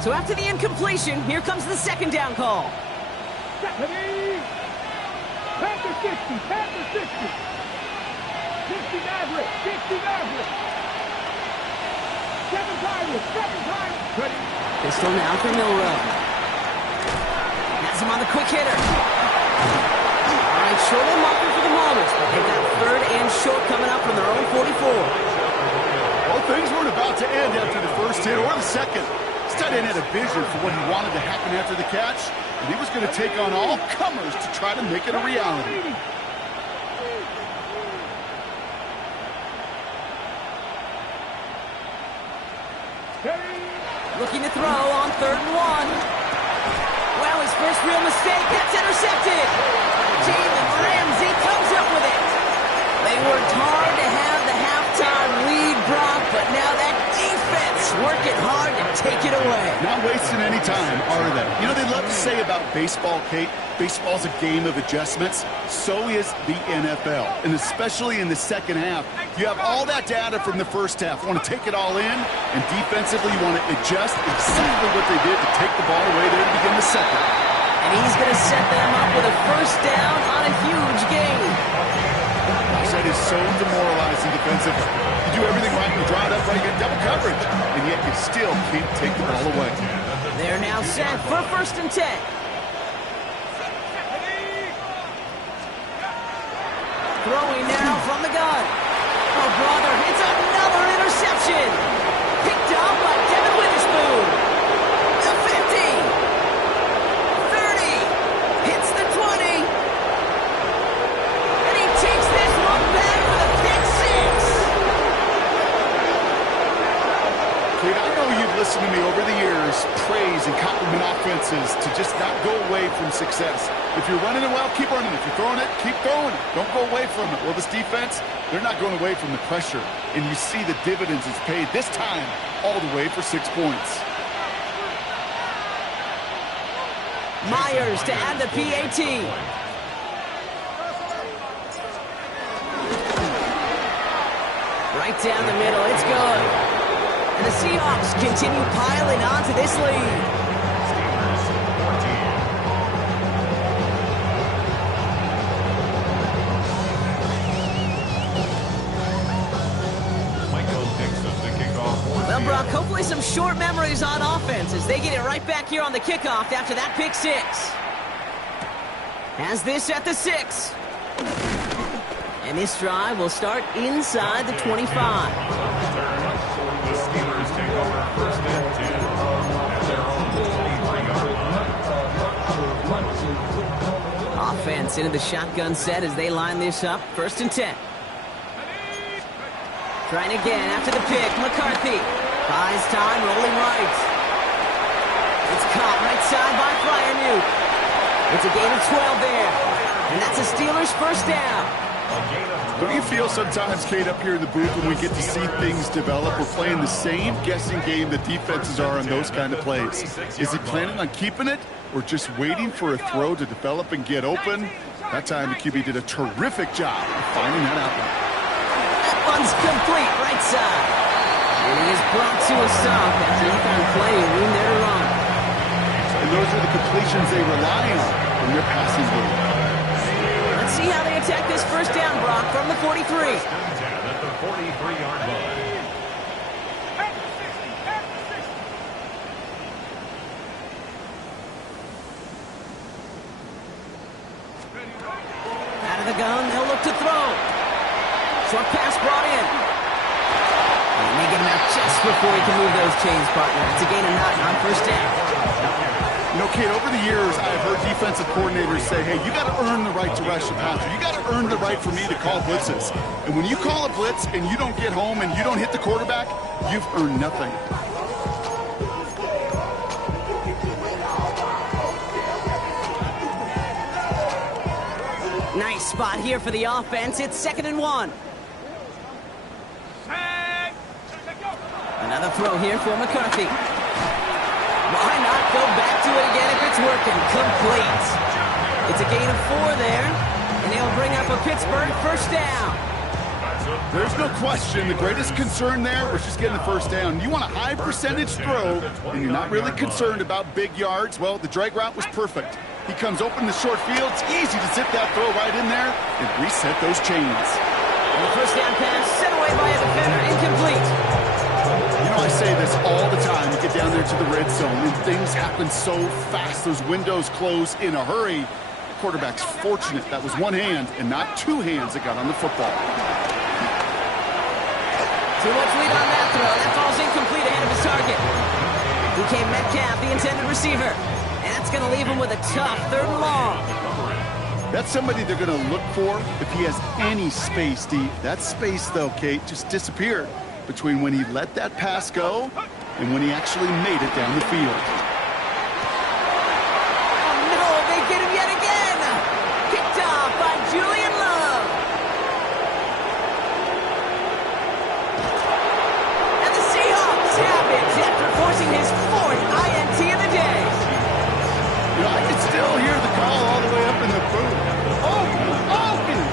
So after the incompletion, here comes the second down call. Panther 60, Panther 60. 60 Maverick, 60 Maverick. 7 Pirates, 7 Pirates. Ready. Pistol now for Milrow. Has him on the quick hitter. All right, short and marker for the moment. They've got 3rd and short coming up from their own 44. Well, things weren't about to end after the first hit or the second. This tight end had a vision for what he wanted to happen after the catch, and he was going to take on all comers to try to make it a reality. Looking to throw on 3rd and 1. Well, his first real mistake gets intercepted. Jalen Ramsey comes up with it. They worked hard to have the halftime lead, Brock, but now that defense working hard to take it away. Not wasting any time, are they? You know, they love to say about baseball, Kate, baseball's a game of adjustments. So is the NFL, and especially in the second half. You have all that data from the first half. You want to take it all in, and defensively you want to adjust exactly what they did to take the ball away there to begin the second. And he's going to set them up with a first down on a huge gain. That is so demoralizing defensively. You do everything right, you draw it up right, you get double coverage, and yet you still can't take the ball away. They're now set for 1st and 10. Throwing now from the gun. Oh, brother, it's another interception. Picked up by Devin Witherspoon. The 50. 30. Hits the 20. And he takes this one back for the pick six. Kate, I know you've listened to me over the years praise and compliment offenses to just not go away from success. If you're running it well, keep running it. If you're throwing it, keep throwing it. Don't go away from it. Well, this defense, they're not going away from the pressure. And you see the dividends it's paid this time all the way for 6 points. Myers to add the PAT. Right down the middle, it's good. And the Seahawks continue piling onto this lead. Well, Brock, hopefully some short memories on offense as they get it right back here on the kickoff after that pick six. Has this at the 6. And this drive will start inside the 25. The Steelers take over first and 10 at their own 23-yard line. Offense into the shotgun set as they line this up. First and 10. Trying again after the pick. McCarthy buys time, rolling right. It's caught right side by Freiermuth. It's a gain of 12 there. And that's a Steelers first down. Don't you feel sometimes, Kate, up here in the booth when we get to see things develop, we're playing the same guessing game the defenses are on those kind of plays? Is he planning on keeping it or just waiting for a throw to develop and get open? That time the QB did a terrific job of finding that outlet. That one's complete right side. And he is brought to a stop after he found plenty of room there to run. And those are the completions they rely on in their passing game. Let's see how they attack this first down, Brock, from the 43. At the 43-yard line. Out of the gun, they'll look to throw. Short pass brought in. And they get him out just before he can move those chains, partner. It's a gain of 9 on first down. You know, Kate, over the years, I've heard defensive coordinators say, hey, you got to earn the right to rush the passer. You got to earn the right for me to call blitzes. And when you call a blitz and you don't get home and you don't hit the quarterback, you've earned nothing. Nice spot here for the offense. It's 2nd and 1. Another throw here for McCarthy. Why not go back to it again if it's working? Complete. It's a gain of 4 there, and they'll bring up a Pittsburgh first down. There's no question the greatest concern there was just getting the first down. You want a high percentage throw, and you're not really concerned about big yards. Well, the drag route was perfect. He comes open the short field. It's easy to zip that throw right in there and reset those chains. And the first down pass set away by a defender, incomplete. You know, I say this all the time. You get down there to the red zone, and things happen so fast. Those windows close in a hurry. The quarterback's fortunate that was one hand and not 2 hands that got on the football. Too much lead on that throw. That falls incomplete ahead of his target. DK Metcalf, the intended receiver. And that's going to leave him with a tough 3rd and long. That's somebody they're going to look for if he has any space deep. That space, though, Kate, just disappeared between when he let that pass go and when he actually made it down the field. Oh, no, they get him yet again. Picked off by Julian Love. And the Seahawks have it after forcing his 4th INT of the day. You know, I can still hear the call all the way up in the booth.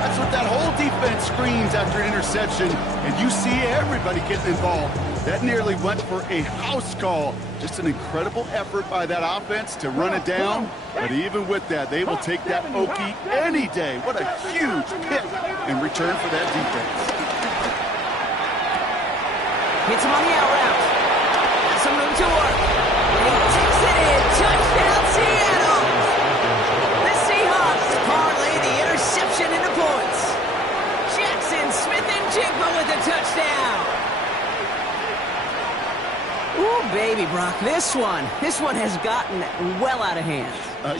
That's what that whole defense screams after an interception, and you see everybody getting involved. That nearly went for a house call. Just an incredible effort by that offense to run it down, but even with that, they will take that Okie any day. What a huge pick in return for that defense. Hits him on the out route. Has some room to work. And he takes it in. Touchdown, Seattle! The Seahawks parlay the interception into points. Oh, baby, Brock, this one has gotten well out of hand.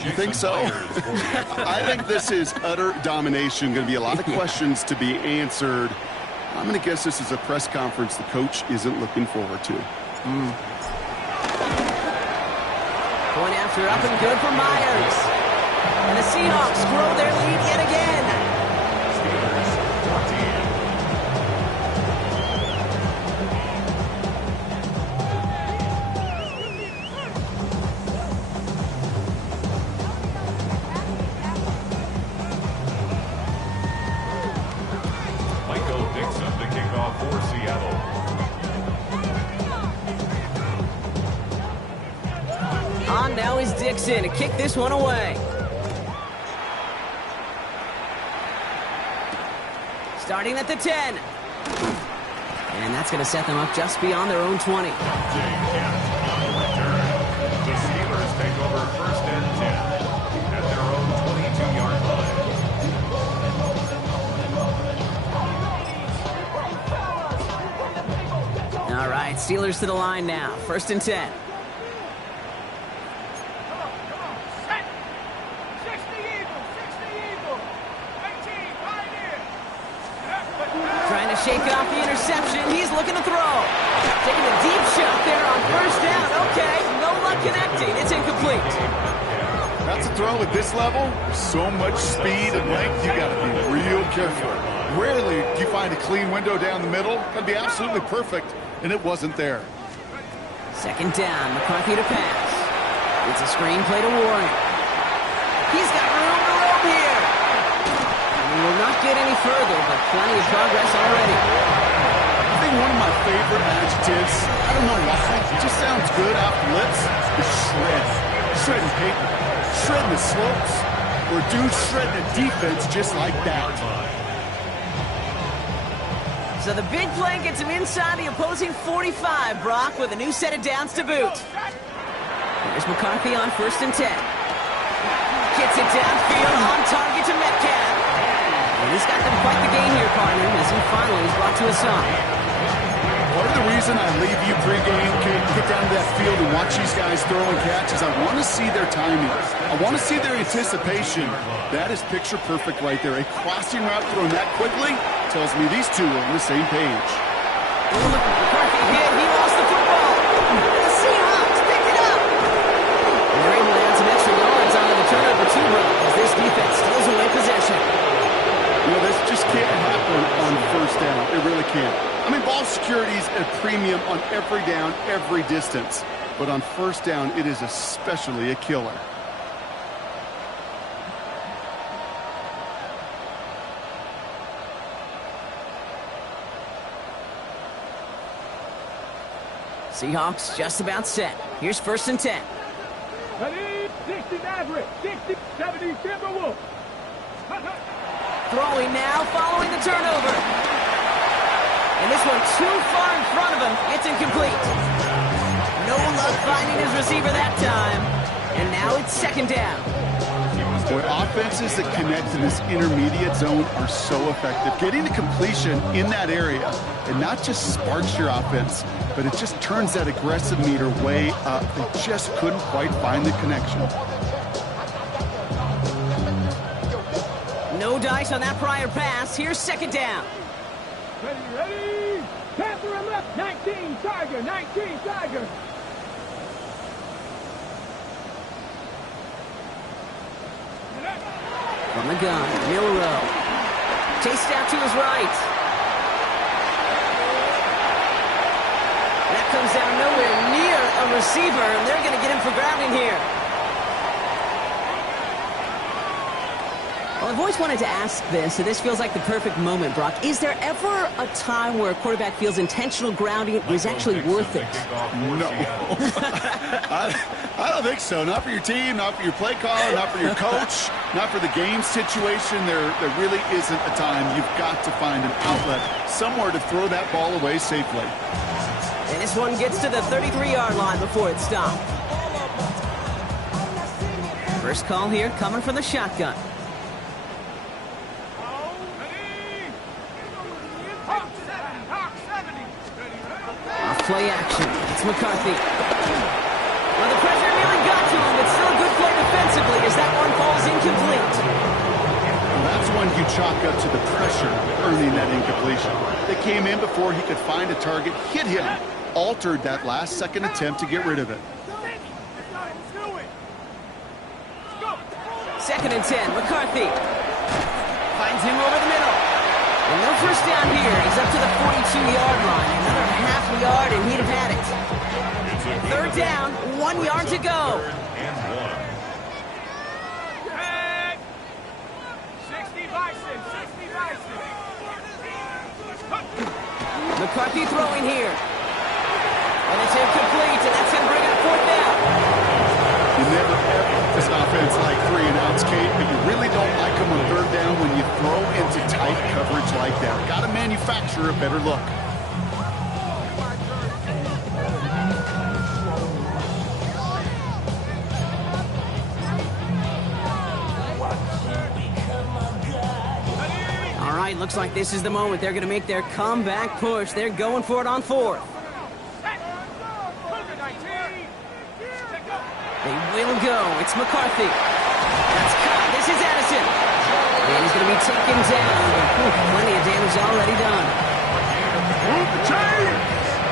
You think so? I think this is utter domination. Going to be a lot of questions to be answered. I'm going to guess this is a press conference the coach isn't looking forward to. Point after up and good for Myers. And the Seahawks grow their lead yet again. Steelers 14. Michael Dixon, the kickoff for Seattle. On now is Dixon to kick this one away. Starting at the 10. And that's going to set them up just beyond their own 20. Jay Kent on the return. The Steelers take over first and 10 at their own 22-yard line. All right, Steelers to the line now. First and 10. Set. 60 Eagles. 60 Eagles. 18, Pioneer. Trying to shake off the interception. He's looking to throw. Taking a deep shot there on first down. Okay, no luck connecting. It's incomplete. That's a throw at this level. So much speed and length, you got to be real careful. Rarely do you find a clean window down the middle. That'd be absolutely perfect, and it wasn't there. Second down, McCarthy to pass. It's a screenplay to Warren. He's got room to roam here. He will not get any further, but plenty of progress already. I think one of my favorite adjectives, I don't know why, it just sounds good off the lips, is shred. Shredding paper, shredding the slopes, or a dude shredding a defense just like that. So the big play gets him inside the opposing 45, Brock, with a new set of downs to boot. Here's McCarthy on first and 10. Gets it downfield, on target to Metcalf. And he's got them quite the game here, partner, as he finally is brought to a stop. Part of the reason I leave you pregame, get down to that field and watch these guys throw and catch is I want to see their timing. I want to see their anticipation. That is picture perfect right there. A crossing route thrown that quickly tells me these two are on the same page. McCarthy hit, he lost the football. The Seahawks picked it up. And they're able to add some extra yards onto the turnover too, bro, as this defense steals away possession. You know, this just can't happen on first down. It really can't. I mean, ball security is a premium on every down, every distance. But on first down, it is especially a killer. Seahawks just about set. Here's first and 10. Ready? 60 Maverick. 60, 70 Timberwolf. Throwing now, following the turnover. And this one too far in front of him. It's incomplete. No luck finding his receiver that time. And now it's second down. Boy, offenses that connect in this intermediate zone are so effective. Getting the completion in that area, it not just sparks your offense, but it just turns that aggressive meter way up. They just couldn't quite find the connection. No dice on that prior pass. Here's second down. Ready? Panther and left. 19 Tiger. 19 Tiger. From the gun, Milrow. Chased out to his right. That comes down nowhere near a receiver, and they're going to get him for grounding here. Well, I've always wanted to ask this, so this feels like the perfect moment, Brock. Is there ever a time where a quarterback feels intentional grounding is actually worth it? No. I don't think so. Not for your team, not for your play caller, not for your coach, not for the game situation. There really isn't a time. You've got to find an outlet, somewhere to throw that ball away safely. And this one gets to the 33-yard line before it's stopped. First call here coming from the shotgun. Off play action. It's It's McCarthy. Well, the pressure nearly got to him, but still a good play defensively as that one falls incomplete. Well, that's one you chalk up to the pressure earning that incompletion. They came in before he could find a target, hit him, altered that last-second attempt to get rid of it. Second and 10, McCarthy. Finds him over the middle. And no first down here. He's up to the 42-yard line. Another half a yard, and he'd have had it. Third down, 1 yard to go. And 60 Bison, 60 Bison. McCarthy throwing here. And it's incomplete, and that's going to bring up fourth down. You never ever this offense like 3 and outs, Kate, but you really don't like them on third down when you throw into tight coverage like that. Got to manufacture a better look. All right, looks like this is the moment. They're going to make their comeback push. They're going for it on fourth. They will go. It's McCarthy. That's caught. This is Addison. And he's going to be taken down. Plenty of damage already done. Move the chains!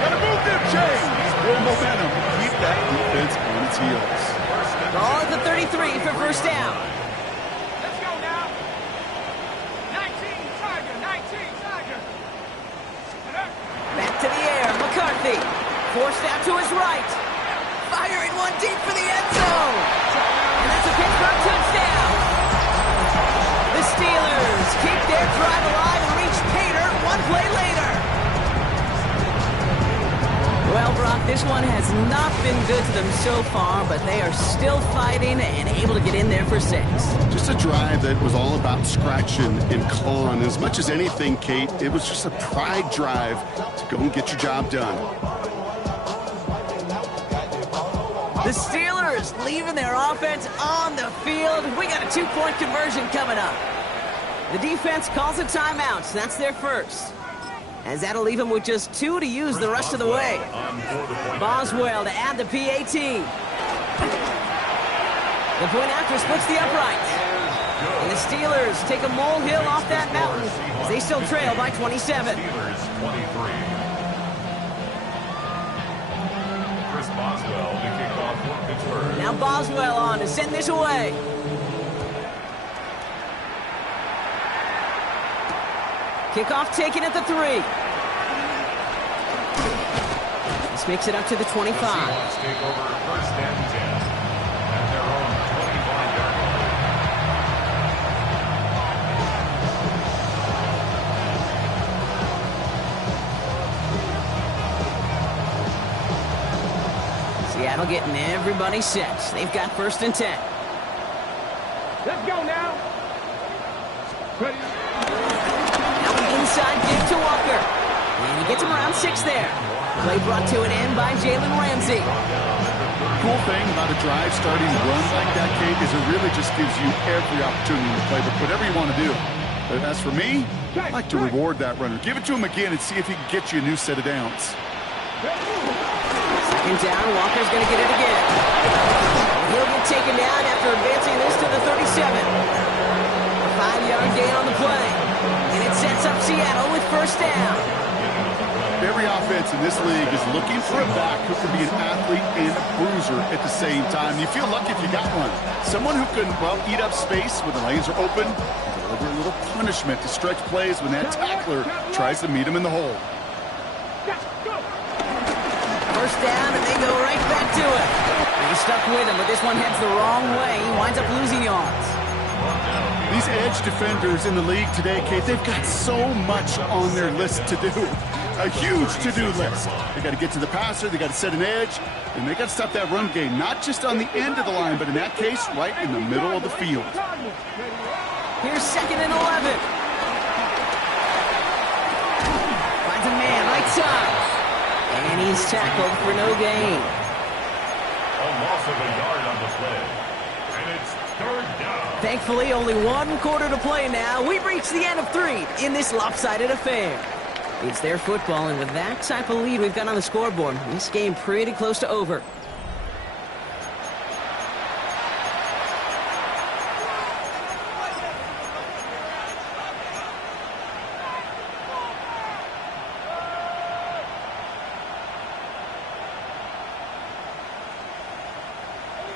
Gotta move them chains! Build momentum. Keep that defense on its heels. Ball at the 33 for first down. Let's go now. 19 Tiger, 19 Tiger. Back to the air. McCarthy. Forced out to his right. Firing one deep for the end zone. And that's a Pittsburgh touchdown. The Steelers keep their drive alive and reach Pater one play later. Well, Brock, this one has not been good to them so far, but they are still fighting and able to get in there for 6. Just a drive that was all about scratching and clawing. As much as anything, Kate, it was just a pride drive to go and get your job done. The Steelers leaving their offense on the field. We got a 2-point conversion coming up. The defense calls a timeout. That's their first. As that'll leave them with just 2 to use the rest of the way. Boswell to add the PAT. The point after splits the upright. And the Steelers take a molehill off that mountain as they still trail by 27. Steelers 23. Chris Boswell to kick off for Pittsburgh. Now Boswell on to send this away. Kickoff taken at the 3. This makes it up to the 25. The Seahawks take over first and 10 at their own 25-yard line. Seattle getting everybody set. They've got first and 10. Let's go now. Ready? Now an inside give to Walker. And he gets him around 6 there. Play brought to an end by Jalen Ramsey. Cool thing about a drive starting to run like that, Kate, is it really just gives you every opportunity to play with whatever you want to do. But as for me, I like to reward that runner. Give it to him again and see if he can get you a new set of downs. Second down, Walker's going to get it again. He'll get taken down after advancing this to the 37. A 5-yard gain on the play. And it sets up Seattle with first down. Every offense in this league is looking for a back who can be an athlete and a bruiser at the same time. You feel lucky if you got one. Someone who can, well, eat up space when the lanes are open and deliver a little punishment to stretch plays when that tackler tries to meet him in the hole. First down, and they go right back to it. He's stuck with him, but this one heads the wrong way. He winds up losing yards. These edge defenders in the league today, Kate, they've got so much on their list to do. A huge to-do list. They got to get to the passer, they got to set an edge, and they got to stop that run game, not just on the end of the line, but in that case, right in the middle of the field. Here's second and 11. Finds a man right side. And he's tackled for no gain. A loss of a yard on the play. And it's third down. Thankfully, only 1 quarter to play now. We've reached the end of 3 in this lopsided affair. It's their football, and with that type of lead we've got on the scoreboard, this game pretty close to over.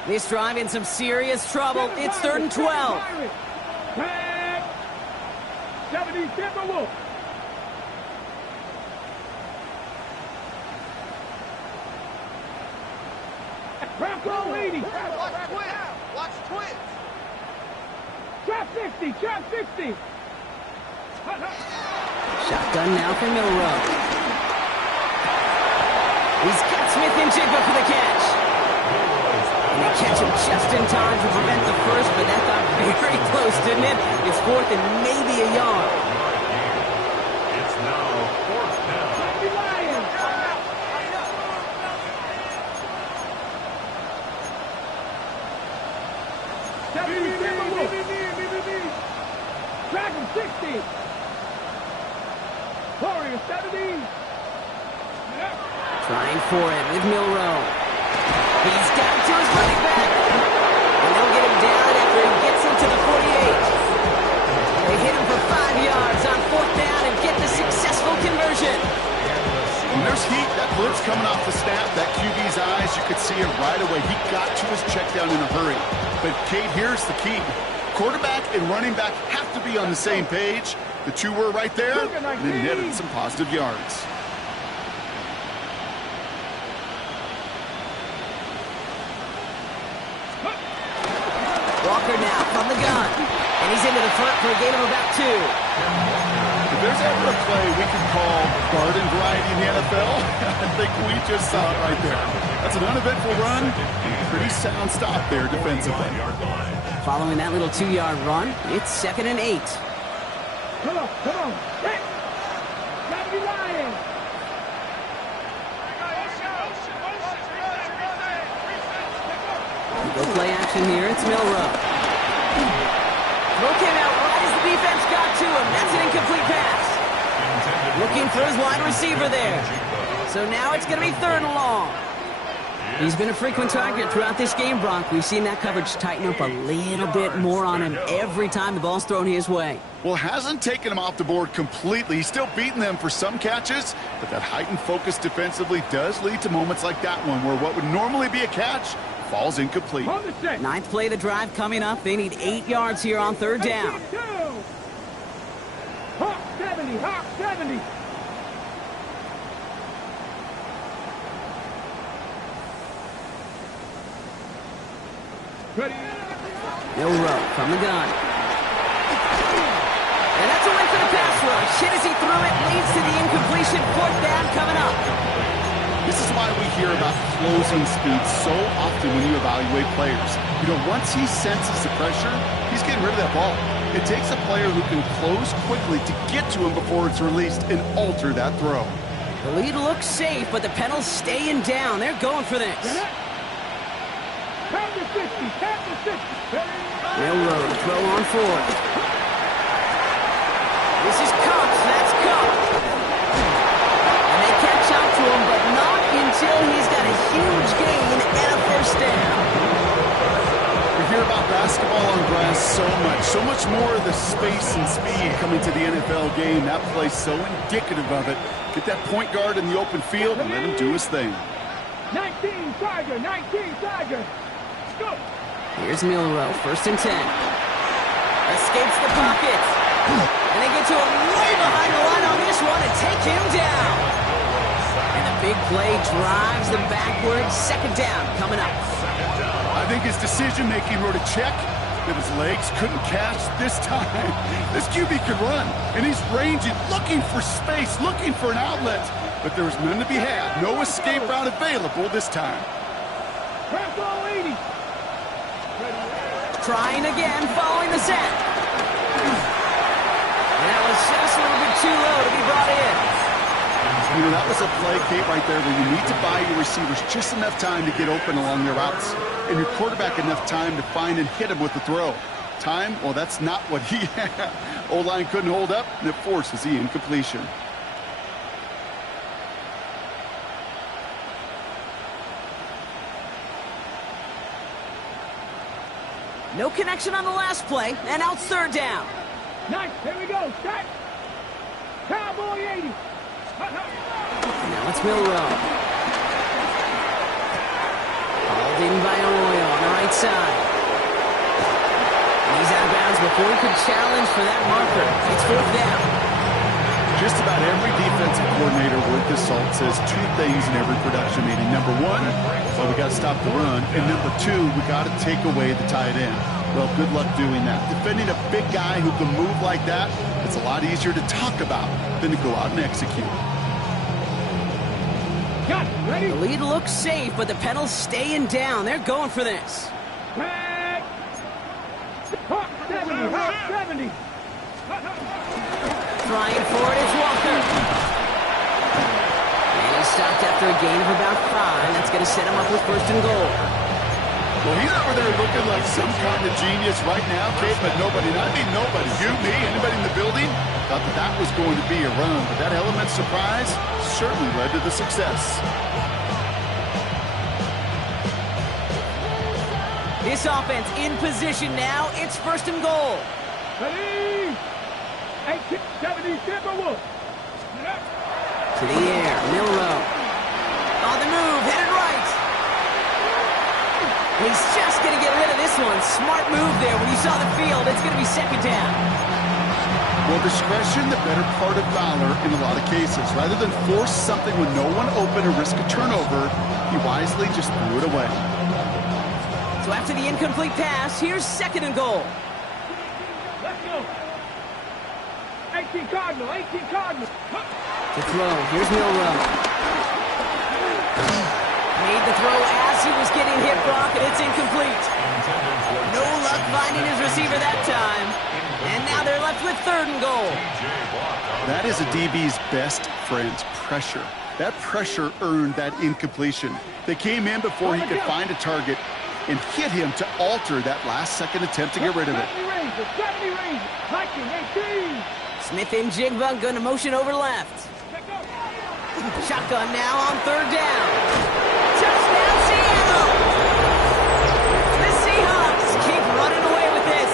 This drive in some serious trouble. It's 3rd and 12. 70 Timberwolves. Roll 80. Watch twins. Trap 60. Trap 60. Shotgun now for Milrow. He's got Smith and Jigba for the catch. And they catch him just in time to prevent the first, but that got very close, didn't it? It's 4th and maybe a yard. It's now 4th down. Dragon 60. Warrior 70. Trying for it with Milrow. He's down to his running back. And they'll get him down after he gets into the 48. They hit him for 5 yards on 4th down and get the successful conversion. And there's heat. That blitz coming off the snap. That QB's eyes, you could see it right away. He got to his check down in a hurry. But, Kate, here's the key. Quarterback and running back have to be on the same page. The two were right there, and they netted some positive yards. Walker now from the gun. And he's into the front for a gain of about 2. If there's ever a play we can call garden variety in the NFL, I think we just saw it right there. That's an uneventful run. Pretty sound stop there defensively. Following that little 2-yard run, it's 2nd and 8. Come on. Hey. Gotta be lying. Go play action here. It's Milrow. Throw came out right as the defense got to him. That's an incomplete pass. Looking for his wide receiver there. So now it's going to be 3rd and long. He's been a frequent target throughout this game, Brock. We've seen that coverage tighten up a little bit more on him every time the ball's thrown his way. Well, hasn't taken him off the board completely. He's still beating them for some catches, but that heightened focus defensively does lead to moments like that one where what would normally be a catch falls incomplete. 9th play of the drive coming up. They need 8 yards here on 3rd down. Hawk 70. Hawk 70. Ready. Milrow from the gun. And that's a win for the pass rush. Hit as he threw it, leads to the incompletion. 4th down coming up. This is why we hear about closing speed so often when you evaluate players. You know, once he senses the pressure, he's getting rid of that ball. It takes a player who can close quickly to get to him before it's released and alter that throw. The lead looks safe, but the penalty's staying down. They're going for this. Panther 60. Panther 60. Railroad throw on 4th. This is Cox. That's Cox. And they catch up to him, but not until he's got a huge gain and a 1st down. We hear about basketball on grass so much more of the space and speed coming to the NFL game. That play's so indicative of it. Get that point guard in the open field and let him do his thing. 19 Tiger. 19 Tiger. Let's go. Here's Milrow, 1st and 10. Escapes the pocket. And they get to him way behind the line on this one and take him down. And the big play drives them backwards. 2nd down coming up. I think his decision-making wrote a check that his legs couldn't catch this time. This QB can run, and he's ranging, looking for space, looking for an outlet. But there was none to be had. No escape route available this time. Press all 80. Trying again, following the set. And that was just a little bit too low to be brought in. You know, that was a play, Kate, right there where you need to buy your receivers just enough time to get open along their routes, and your quarterback enough time to find and hit him with the throw. Time, well, that's not what he had. O-line couldn't hold up, and it forces the incompletion. No connection on the last play, and out third down. Nice. Here we go. Set. Cowboy 80. Now it's Milrow. Hauled in by Arroyo on the right side. And he's out of bounds before he could challenge for that marker. It's fourth down. Just about every defensive coordinator worth his salt says two things in every production meeting. Number one, well, we got to stop the run. And number two, we got to take away the tight end. Well, good luck doing that. Defending a big guy who can move like that, it's a lot easier to talk about than to go out and execute. Got it. Ready? The lead looks safe, but the pedal's staying down. They're going for this. Back. Hawk 70. Hawk 70. Trying for it is Walker. And he's stopped after a gain of about 5. That's going to set him up with first and goal. Well, he's over there looking like some kind of genius right now, Kate, but nobody, I mean nobody, you, me, anybody in the building, thought that that was going to be a run. But that element of surprise certainly led to the success. This offense in position now. It's first and goal. Ready. 1870 Timberwolves. To the air, Milrow. On the move, headed right. He's just going to get rid of this one. Smart move there when he saw the field. It's going to be second down. Well, discretion, the better part of valor in a lot of cases. Rather than force something with no one open or risk a turnover, he wisely just threw it away. So after the incomplete pass, here's second and goal. Let's go. 18 Cardinal. 18 Cardinal. To throw, here's Milrow. Made the throw as he was getting hit, Brock, and it's incomplete. No luck finding his receiver that time. And now they're left with third and goal. That is a DB's best friend's pressure. That pressure earned that incompletion. They came in before he could find a target and hit him to alter that last-second attempt to get rid of it. 70 Rangers. Hiking 18. Smith and Jigba going to motion over left. Shotgun now on third down. Touchdown, Seattle! The Seahawks keep running away with this.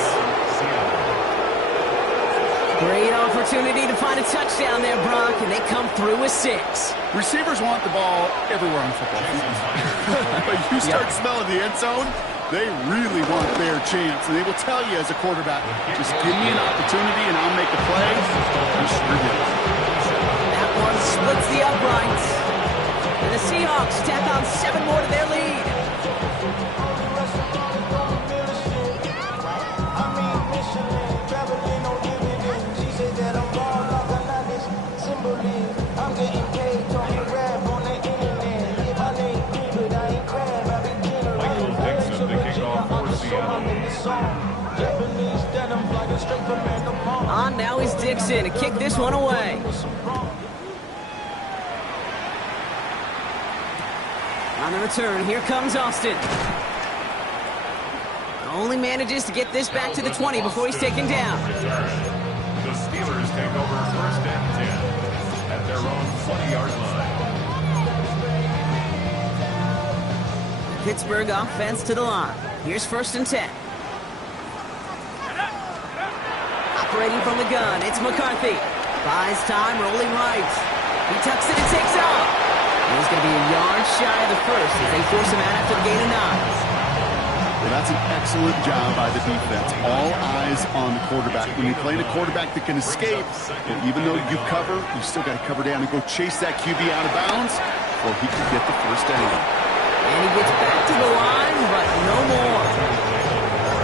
Great opportunity to find a touchdown there, Brock, and they come through with 6. Receivers want the ball everywhere on football field. But you start smelling the end zone, they really want their chance. And they will tell you as a quarterback, just give me an opportunity and I'll make a play. You sure did. That one splits the uprights. And the Seahawks tack on 7 more to their lead. On now is Dixon to kick this one away. On the return, here comes Austin. Only manages to get this back to the 20 before he's taken down. The Steelers take over first and 10 at their own 20-yard line. Pittsburgh offense to the line. Here's first and 10. Operating from the gun, it's McCarthy. Buys time, rolling right. He tucks it and takes off. And he's going to be a yard shy of the first as they force him out after the gain of 9. Well, that's an excellent job by the defense. All eyes on the quarterback. When you're playing a quarterback that can escape, and even though you cover, you still got to cover down and go chase that QB out of bounds, or he could get the first down. And he gets back to the line, but no more.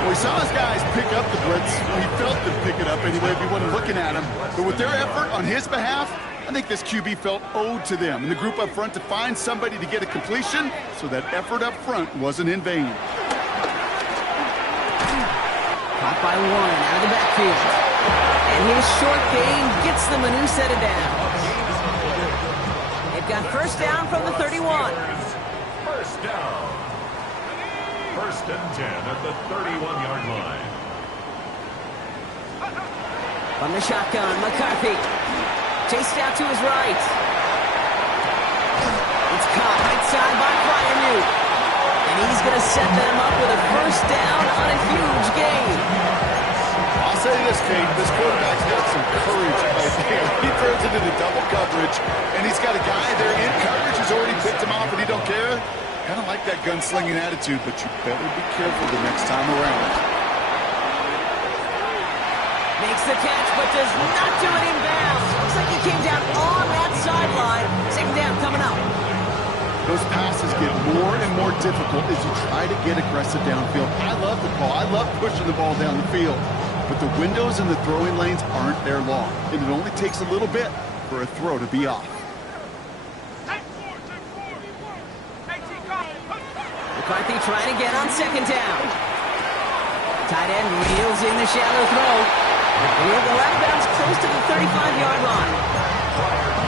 Well, we saw his guys pick up the blitz. He felt them pick it up anyway if he wasn't looking at him. But with their effort on his behalf, I think this QB felt owed to them and the group up front to find somebody to get a completion, so that effort up front wasn't in vain. Caught by one out of the backfield. And his short gain gets them a new set of downs. They've got first down from the 31. First down. First and 10 at the 31-yard line. From the shotgun, McCarthy. Chased out to his right. It's caught right side by Fryermuth. And he's going to to set them up with a first down on a huge gain. I'll say this, Kate, this quarterback's got some courage right there. He throws it into double coverage, and he's got a guy there in coverage who's already picked him off, and he don't care. Kind of like that gunslinging attitude, but you better be careful the next time around. Makes the catch, but does not do it in bounds. Looks like he came down on that sideline. Second down coming up. Those passes get more and more difficult as you try to get aggressive downfield. I love the ball. I love pushing the ball down the field. But the windows in the throwing lanes aren't there long, and it only takes a little bit for a throw to be off. McCarthy trying to get on second down. Tight end reels in the shallow throw. And he'll go out of bounds close to the 35-yard line.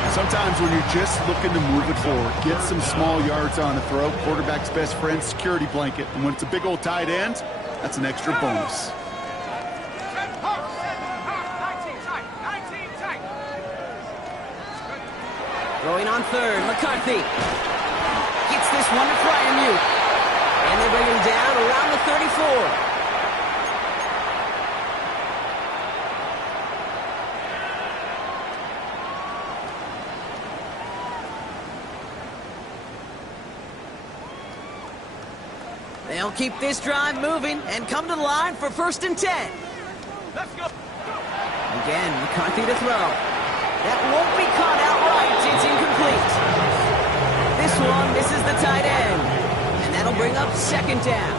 Sometimes when you're just looking to move it forward, get some small yards on a throw, quarterback's best friend, security blanket. And when it's a big old tight end, that's an extra bonus. Throwing on third, McCarthy. Gets this one to Fryermuth. And they bring him down around the 34. They'll keep this drive moving and come to the line for 1st and 10. Let's go. Again, McCarthy to throw. That won't be caught outright. It's incomplete. This one misses the tight end. And that'll bring up second down.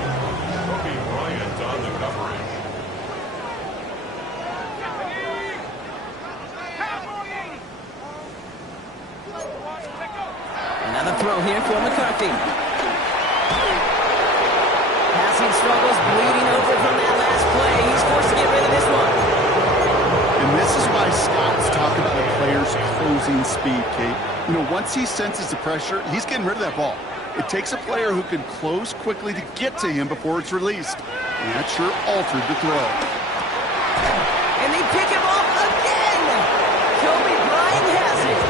Kobe Bryant on the coverage. Another throw here for McCarthy. Passing struggles, bleeding over from that last play. He's forced to get rid of this one. And this is why scouts talk about a player's closing speed, Kate. You know, once he senses the pressure, he's getting rid of that ball. It takes a player who can close quickly to get to him before it's released. And that sure altered the throw. And they pick him off again. Kobe Bryant has it.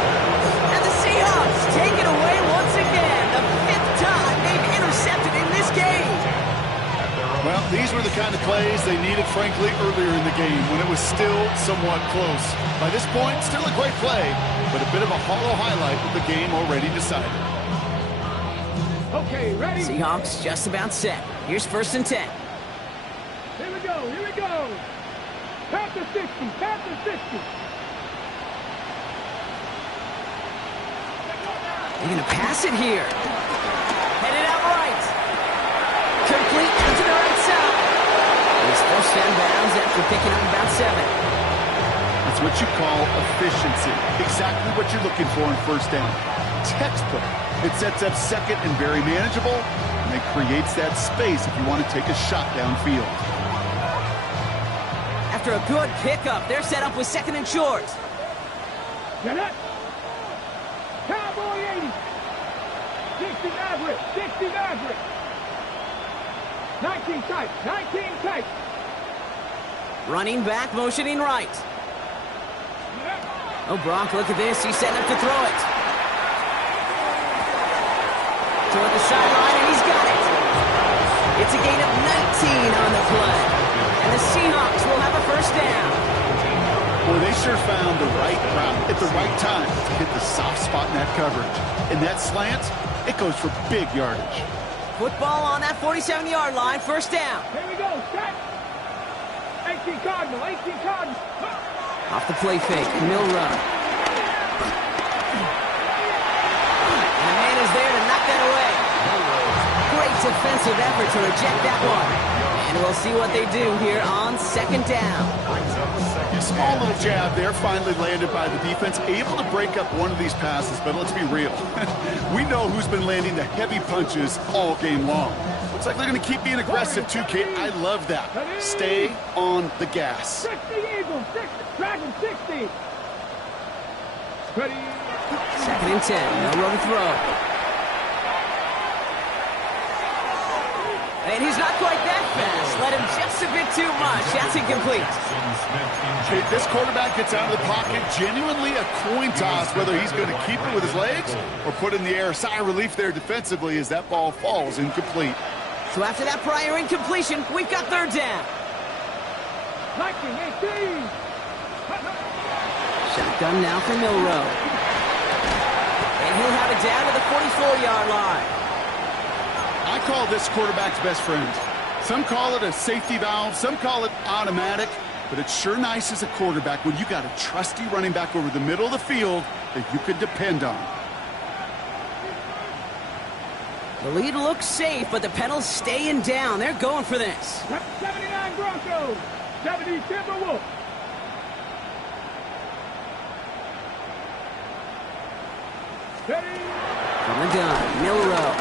And the Seahawks take it away once again. The 5th time they've intercepted in this game. Well, these were the kind of plays they needed, frankly, earlier in the game when it was still somewhat close. By this point, still a great play, but a bit of a hollow highlight with the game already decided. Okay, ready? Seahawks just about set. Here's 1st and 10. Here we go, here we go. Pass to 60, pass to 60. They're going to pass it here. Headed out right. Complete out to the right side. He's forced down bounds after picking up about 7. That's what you call efficiency. Exactly what you're looking for in 1st down. Textbook. It sets up second and very manageable, and it creates that space if you want to take a shot downfield. After a good pickup, they're set up with 2nd and short. Get it. Cowboy 80. 60 average, 60 average. 19 tight, 19 tight. Running back, motioning right. Oh, Brock, look at this. He's setting up to throw it. Toward the sideline, and he's got it. It's a gain of 19 on the play. And the Seahawks will have a 1st down. Boy, they sure found the right route at the right time to hit the soft spot in that coverage. And that slant, it goes for big yardage. Football on that 47-yard line, 1st down. Here we go, set. 18 Cardinal, 18 Cardinal. Off the play fake, mill run. And the man is there to knock that away. Great defensive effort to reject that one. And we'll see what they do here on 2nd down. A small little jab there, finally landed by the defense, able to break up one of these passes, but let's be real. We know who's been landing the heavy punches all game long. Looks like they're going to keep being aggressive too, Kate. I love that. Stay on the gas. 60 Eagles, 60, Dragon 60. Ready. 2nd and 10, no room to throw. And he's not quite that fast. Let him just a bit too much. That's incomplete. Hey, this quarterback gets out of the pocket, genuinely a coin toss, whether he's going to keep it with his legs or put it in the air. Sigh of relief there defensively as that ball falls incomplete. So after that prior incompletion, we've got third down. 19, 18. Shotgun now for Milrow. And he'll have it down to the 44-yard line. I call this quarterback's best friend. Some call it a safety valve, some call it automatic, but it's sure nice as a quarterback when you got a trusty running back over the middle of the field that you could depend on. The lead looks safe, but the pedals staying down. They're going for this. 79 Broncos, 70 Timberwolves. From the gun, Milrow.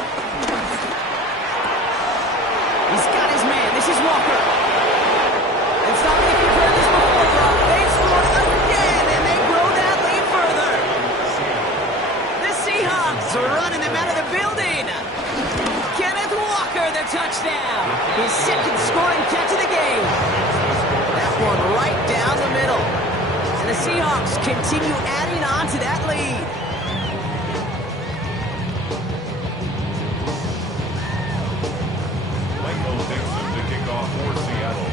He's got his man. This is Walker. And stop me if you've heard this before, Brock. They scored again, and they grow that lead further. The Seahawks are running them out of the building. Kenneth Walker, the touchdown. His second scoring catch of the game. That one right down the middle. And the Seahawks continue adding on to that lead. To kick off for Seattle.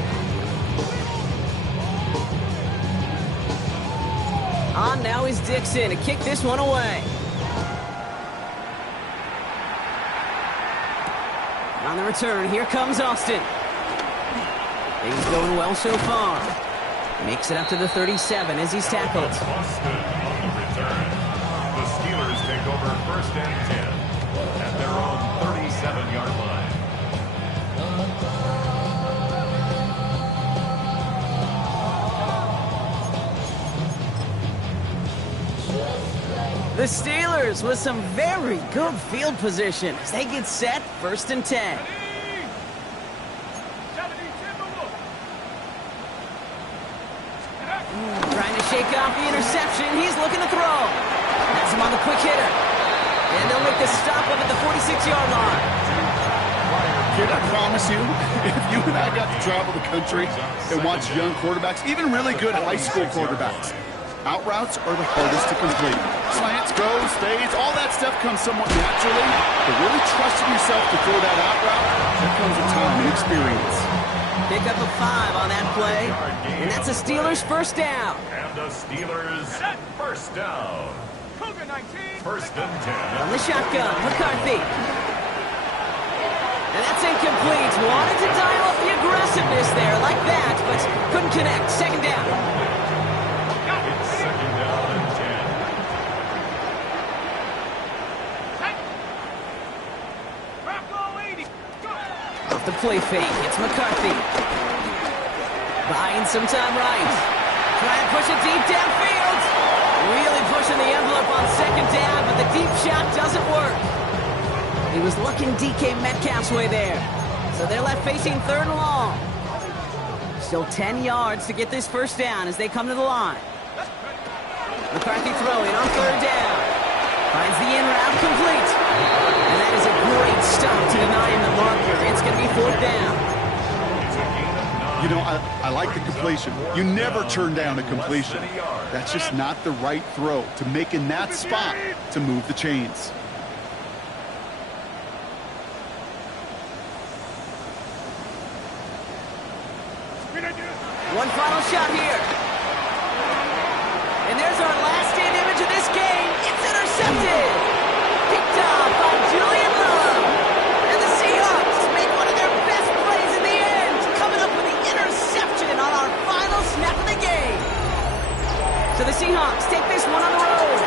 On now is Dixon to kick this one away. On the return, here comes Austin. Things going well so far. Makes it up to the 37 as he's tackled. Austin on the return. The Steelers take over first and 10 at their own 37-yard line. The Steelers with some very good field position as they get set, first and 10. Trying to shake off the interception. He's looking to throw. That's him on the quick hitter. And they'll make the stop up at the 46-yard line. Kid, I promise you, if you and I got to travel the country and watch young quarterbacks, even really good high school quarterbacks, out routes are the hardest to complete. Slants, goes, fades, all that stuff comes somewhat naturally, but really trusting yourself to throw that out route, that comes with time and experience. Pick up a 5 on that play, and that's a Steelers first down. And the Steelers first down. First and 10. On the shotgun, McCarthy. And that's incomplete. Wanted to dial up the aggressiveness there like that, but couldn't connect. Second down. It's second down and 10. Off the play fake, it's McCarthy. Buying some time right. Trying to push it deep downfield. Really pushing the envelope on second down, but the deep shot doesn't work. He was looking DK Metcalf's way there. So they're left facing third and long. Still 10 yards to get this first down as they come to the line. McCarthy throwing on third down. Finds the in route complete. And that is a great stop to deny him the marker. It's going to be fourth down. You know, I like the completion. You never turn down a completion. That's just not the right throw to make in that spot to move the chains. One final shot here. And there's our last-in image of this game. It's intercepted. Picked off by Julian Love. And the Seahawks make one of their best plays in the end, coming up with the interception on our final snap of the game. So the Seahawks take this one on the road.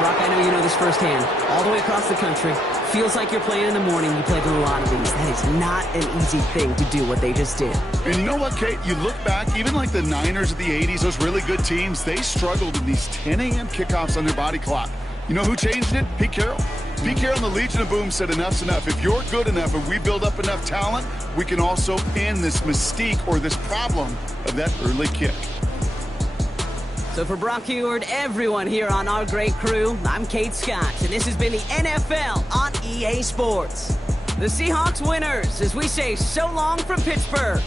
Brock, I know you know this firsthand. All the way across the country. Feels like you're playing in the morning. You play through a lot of these. That is not an easy thing to do what they just did. And you know what, Kate? You look back, even like the Niners of the 80s, those really good teams, they struggled in these 10 a.m. kickoffs on their body clock. You know who changed it? Pete Carroll. Pete Carroll and the Legion of Boom said enough's enough. If you're good enough and we build up enough talent, we can also end this mystique or this problem of that early kick. So for Brock Heward, everyone here on our great crew, I'm Kate Scott, and this has been the NFL on EA Sports. The Seahawks winners, as we say so long from Pittsburgh.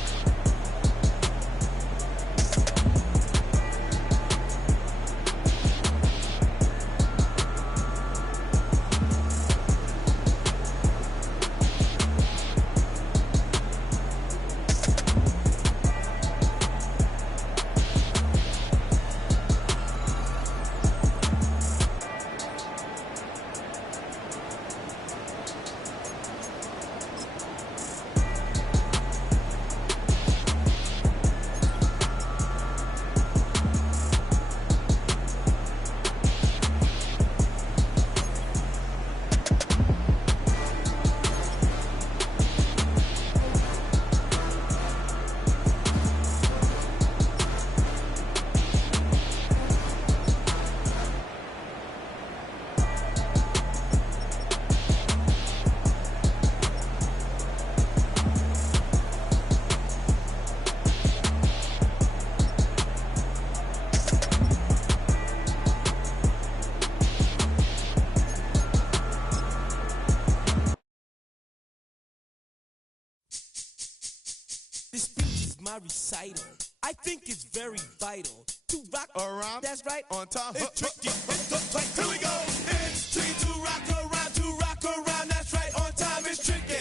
This speech is my recital. I think it's very vital to rock around. That's right, on time. It's tricky. It's the place. Here we go. It's tricky to rock around. To rock around. That's right, on time. It's tricky.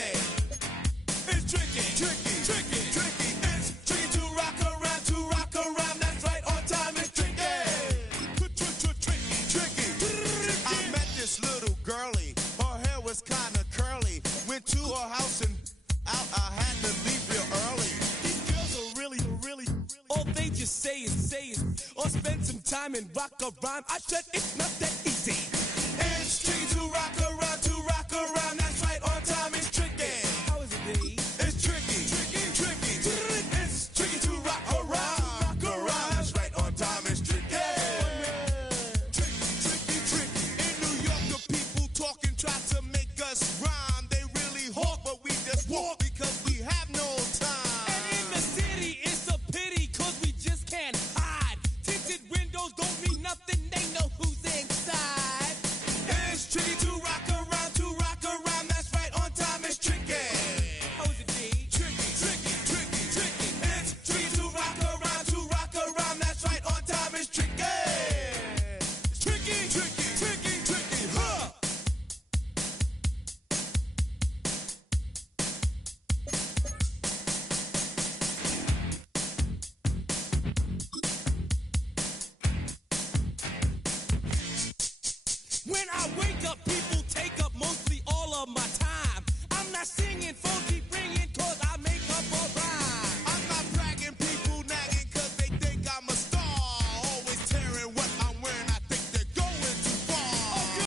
It's tricky. Tricky. Tricky. Tricky. It's tricky to rock around. To rock around. That's right, on time. It's tricky. Tricky. Tricky. I met this little girlie. Her hair was kind of curly. Went to her house and out. I had to leave real early. These girls are really. All they just say is, or spend some time and rock a rhyme. I said it's not that